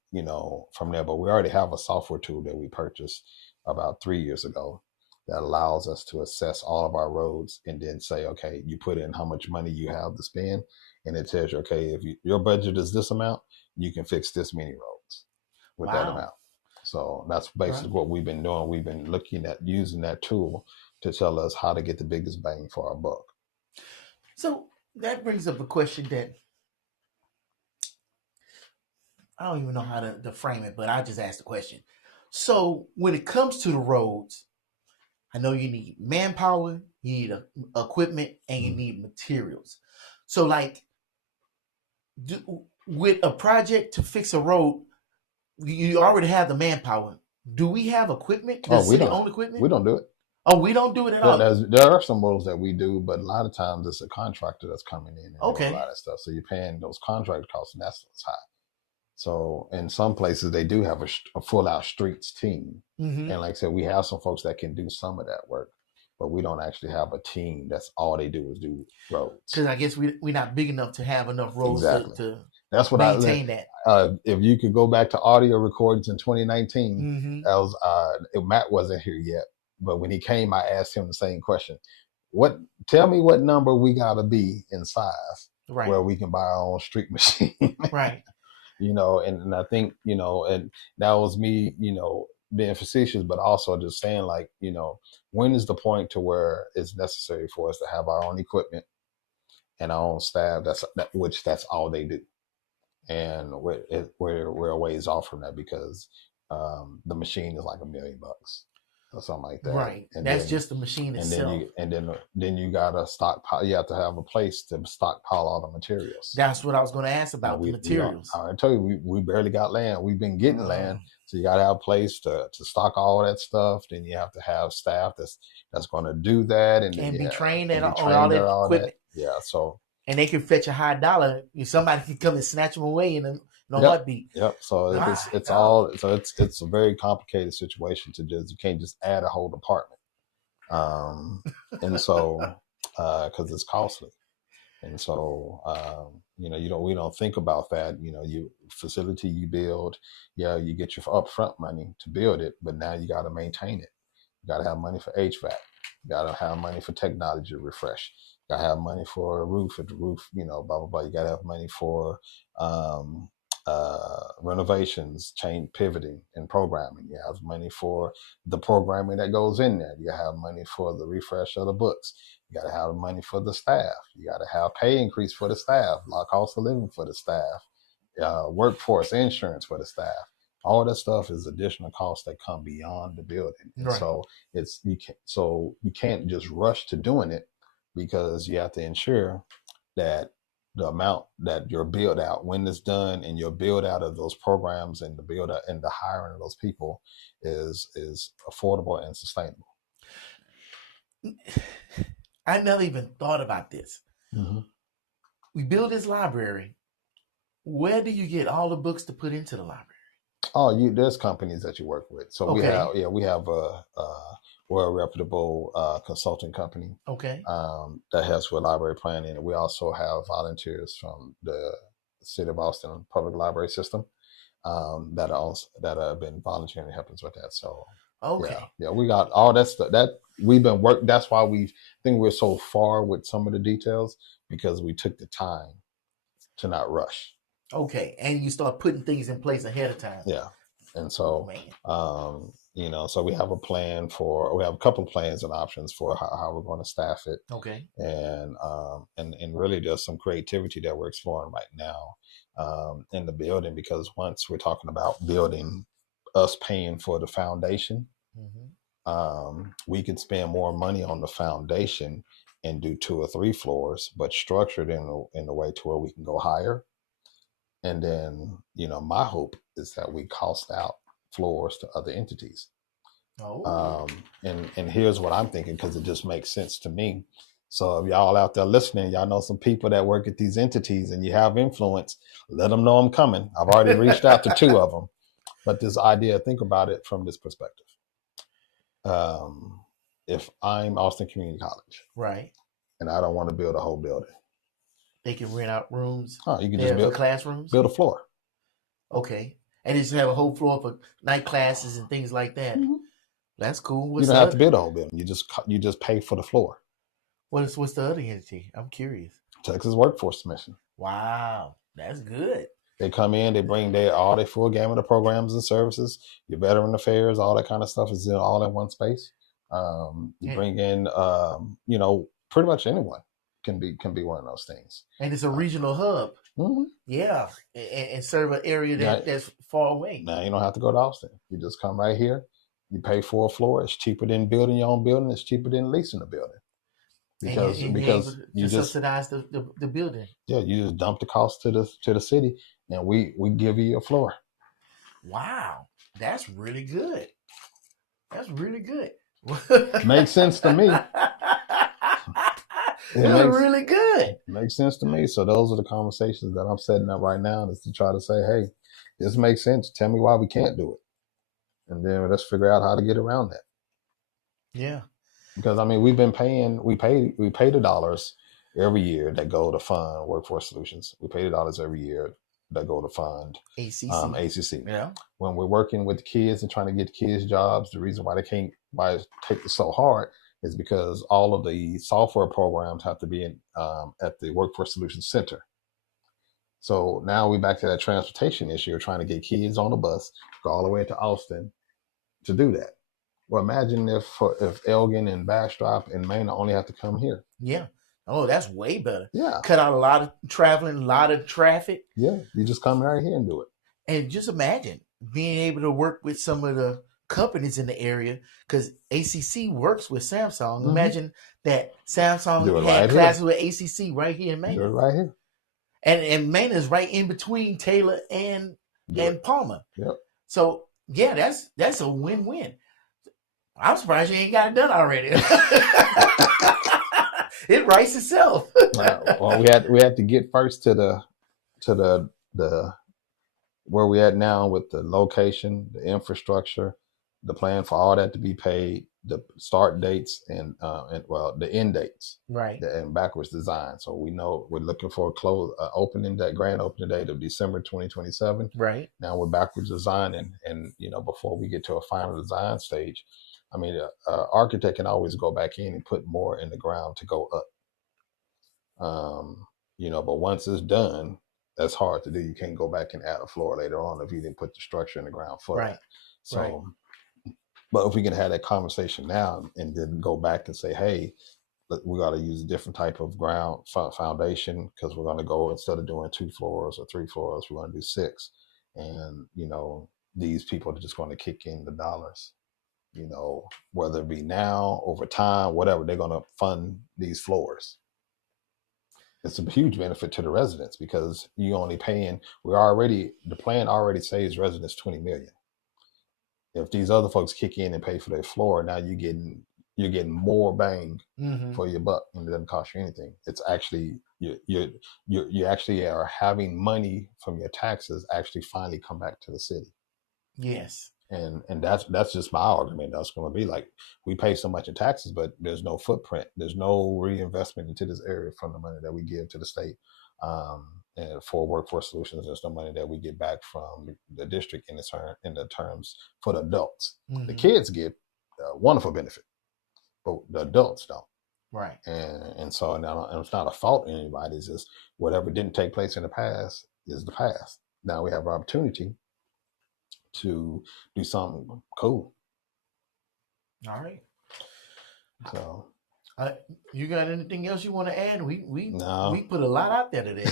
from there. But we already have a software tool that we purchased about 3 years ago that allows us to assess all of our roads and then say, okay, you put in how much money you have to spend. And it tells you, okay, if your budget is this amount, you can fix this many roads with that amount. So that's basically what we've been doing. We've been looking at using that tool to tell us how to get the biggest bang for our buck. So that brings up a question that I don't even know how to frame it, but I just asked the question. So when it comes to the roads, I know you need manpower, you need equipment, and you need materials. So with a project to fix a road, you already have the manpower. Do we have equipment? Does the city own equipment? We don't do it. Oh, we don't do it at all? There are some roads that we do, but a lot of times it's a contractor that's coming in and doing a lot of stuff. So you're paying those contract costs, and that's what's high. So in some places they do have a full out streets team. Mm-hmm. And like I said, we have some folks that can do some of that work, but we don't actually have a team that's all they do is do roads. Because I guess we're not big enough to have enough roads Exactly. to That's what maintain that. If you could go back to audio recordings in 2019, Mm-hmm. that was Matt wasn't here yet, but when he came, I asked him the same question. Tell me what number we gotta be in size Right. where we can buy our own street machine. Right. And I think, and that was me, being facetious, but also just saying like, when is the point to where it's necessary for us to have our own equipment and our own staff? That's all they do. And we're a ways off from that because the machine is like $1 million or something like that. Right. And that's then, just the machine itself. Then you gotta stockpile. You have to have a place to stockpile all the materials. That's what I was going to ask about, the materials. I tell you, we barely got land. We've been getting land, so you gotta have a place to stock all that stuff. Then you have to have staff that's going to do that and be trained and on all that equipment. Yeah, so. And they can fetch a high dollar. Somebody can come and snatch them away in a heartbeat. Yep. So it's a very complicated situation you can't just add a whole department. And so because it's costly. And so we don't think about that. Facility you build, you get your upfront money to build it, but now you got to maintain it. You got to have money for HVAC. You got to have money for technology refresh. You got to have money for a roof. If the roof, blah blah blah. You got to have money for renovations, change, pivoting, and programming. You have money for the programming that goes in there. You have money for the refresh of the books. You got to have money for the staff. You got to have pay increase for the staff, cost of living for the staff, workforce insurance for the staff. All that stuff is additional costs that come beyond the building. And right. So you can't just rush to doing it because you have to ensure that the amount that your build out, when it's done, and your build out of those programs and the build out and the hiring of those people is affordable and sustainable. I never even thought about this. Mm-hmm. We build this library. Where do you get all the books to put into the library? Oh, there's companies that you work with. So okay. we have a well-reputable consulting company. Okay. That helps with library planning. And we also have volunteers from the City of Austin Public Library System that have been volunteering and helping us with that. So okay. Yeah, we got all that stuff that we've been working. That's why think we're so far with some of the details, because we took the time to not rush. Okay, and you start putting things in place ahead of time. Yeah, and so so we have a couple of plans and options for how we're going to staff it. Okay, and really there's some creativity that we're exploring right now in the building, because once we're talking about building, us paying for the foundation, we can spend more money on the foundation and do 2 or 3 floors, but structured in a way to where we can go higher. And then, my hope is that we cost out floors to other entities. Oh. And here's what I'm thinking, because it just makes sense to me. So if y'all out there listening, y'all know some people that work at these entities and you have influence, let them know I'm coming. I've already reached out to 2 of them. But this idea, think about it from this perspective. If I'm Austin Community College, right, and I don't want to build a whole building, they can rent out rooms. Oh, you can just build classrooms. Build a floor. Okay, and just have a whole floor for night classes and things like that. Mm-hmm. That's cool. You don't have to build a whole building. You just pay for the floor. What's the other entity? I'm curious. Texas Workforce Mission. Wow, that's good. They come in, they bring all their full gamut of programs and services. Your veteran affairs, all that kind of stuff is all in one space. Bring in, pretty much anyone can be one of those things. And it's a regional hub. Mm-hmm. Yeah, and serve an area that's far away. Now you don't have to go to Austin. You just come right here. You pay for a floor. It's cheaper than building your own building. It's cheaper than leasing a building. Because you subsidize the building. Yeah, you just dump the cost to the city, and we give you a floor. Wow, that's really good. That's really good. Makes sense to me. That's really good. good. Makes sense to me. So those are the conversations that I'm setting up right now, is to try to say, hey, this makes sense. Tell me why we can't do it. And then let's figure out how to get around that. Yeah. Because I mean, we pay the dollars every year that go to fund Workforce Solutions. We pay the dollars every year that go to fund ACC. ACC. Yeah. When we're working with the kids and trying to get kids jobs, the reason why why it takes so hard is because all of the software programs have to be in at the Workforce Solutions Center. So now we're back to that transportation issue of trying to get kids on a bus, go all the way to Austin to do that. Well, imagine if Elgin and Bastrop and Manor only have to come here. Yeah. Oh, that's way better. Yeah. Cut out a lot of traveling, a lot of traffic. Yeah. You just come right here and do it. And just imagine being able to work with some of the companies in the area, because ACC works with Samsung. Mm-hmm. Imagine that Samsung Do it had right classes with ACC right here in Do it Manor. right here. And Manor is right in between Taylor and Palmer. Yep. So yeah, that's a win-win. I'm surprised you ain't got it done already. It writes itself. Well, we had to get first to the where we at now with the location, the infrastructure, the plan for all that to be paid, the start dates and the end dates, Right. And backwards design. So we know we're looking for a grand opening date of December 2027. Right. Now we're backwards designing, and before we get to a final design stage, I mean, architect can always go back in and put more in the ground to go up. But once it's done, that's hard to do. You can't go back and add a floor later on if you didn't put the structure in the ground for Right. that. So, Right. But if we can have that conversation now and then go back and say, hey, we got to use a different type of ground foundation, because we're going to go, instead of doing 2 floors or 3 floors, we're going to do 6. And, these people are just going to kick in the dollars, whether it be now, over time, whatever, they're going to fund these floors. It's a huge benefit to the residents, because you only paying, the plan already saves residents $20 million. If these other folks kick in and pay for their floor, now you're getting more bang for your buck, and it doesn't cost you anything. It's actually you actually are having money from your taxes actually finally come back to the city. Yes. And that's just my argument. That's going to be like, we pay so much in taxes, but there's no footprint. There's no reinvestment into this area from the money that we give to the state. And for Workforce Solutions, there's no money that we get back from the district in the terms for the adults. Mm-hmm. The kids get a wonderful benefit, but the adults don't. Right. And so now, and it's not a fault in anybody. It's just whatever didn't take place in the past is the past. Now we have an opportunity to do something cool. All right. So, you got anything else you want to add? We put a lot out there today.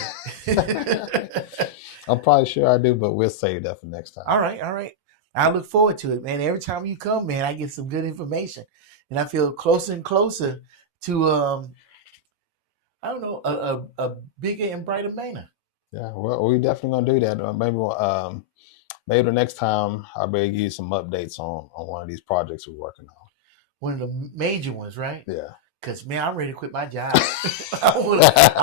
I'm probably sure I do, but we'll save that for next time. All right. I look forward to it, man. Every time you come, man, I get some good information, and I feel closer and closer to a bigger and brighter Manor. Yeah, well, we definitely gonna do that. Maybe the next time I'll be able to give you some updates on one of these projects we're working on. One of the major ones, right? Yeah. Because, man, I'm ready to quit my job. I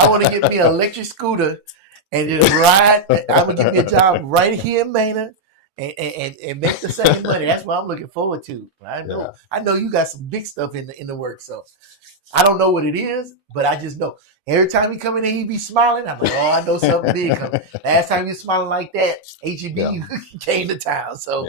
want to get me an electric scooter and just ride. I'm going to get me a job right here in Manor and make the same money. That's what I'm looking forward to. I know you got some big stuff in the works, so I don't know what it is, but I just know. Every time he come in there, he be smiling. I'm like, oh, I know something big coming. Last time you smiling like that, HEB came to town. So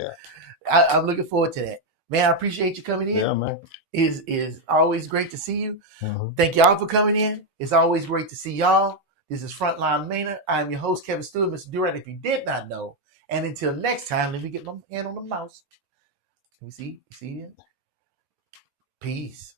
I'm looking forward to that. Man, I appreciate you coming in. Yeah, man. Is always great to see you. Mm-hmm. Thank y'all for coming in. It's always great to see y'all. This is Frontline Manor. I'm your host, Kevin Stewart, Mr. Durant, if you did not know. And until next time, let me get my hand on the mouse. Let me see. You see it? Peace.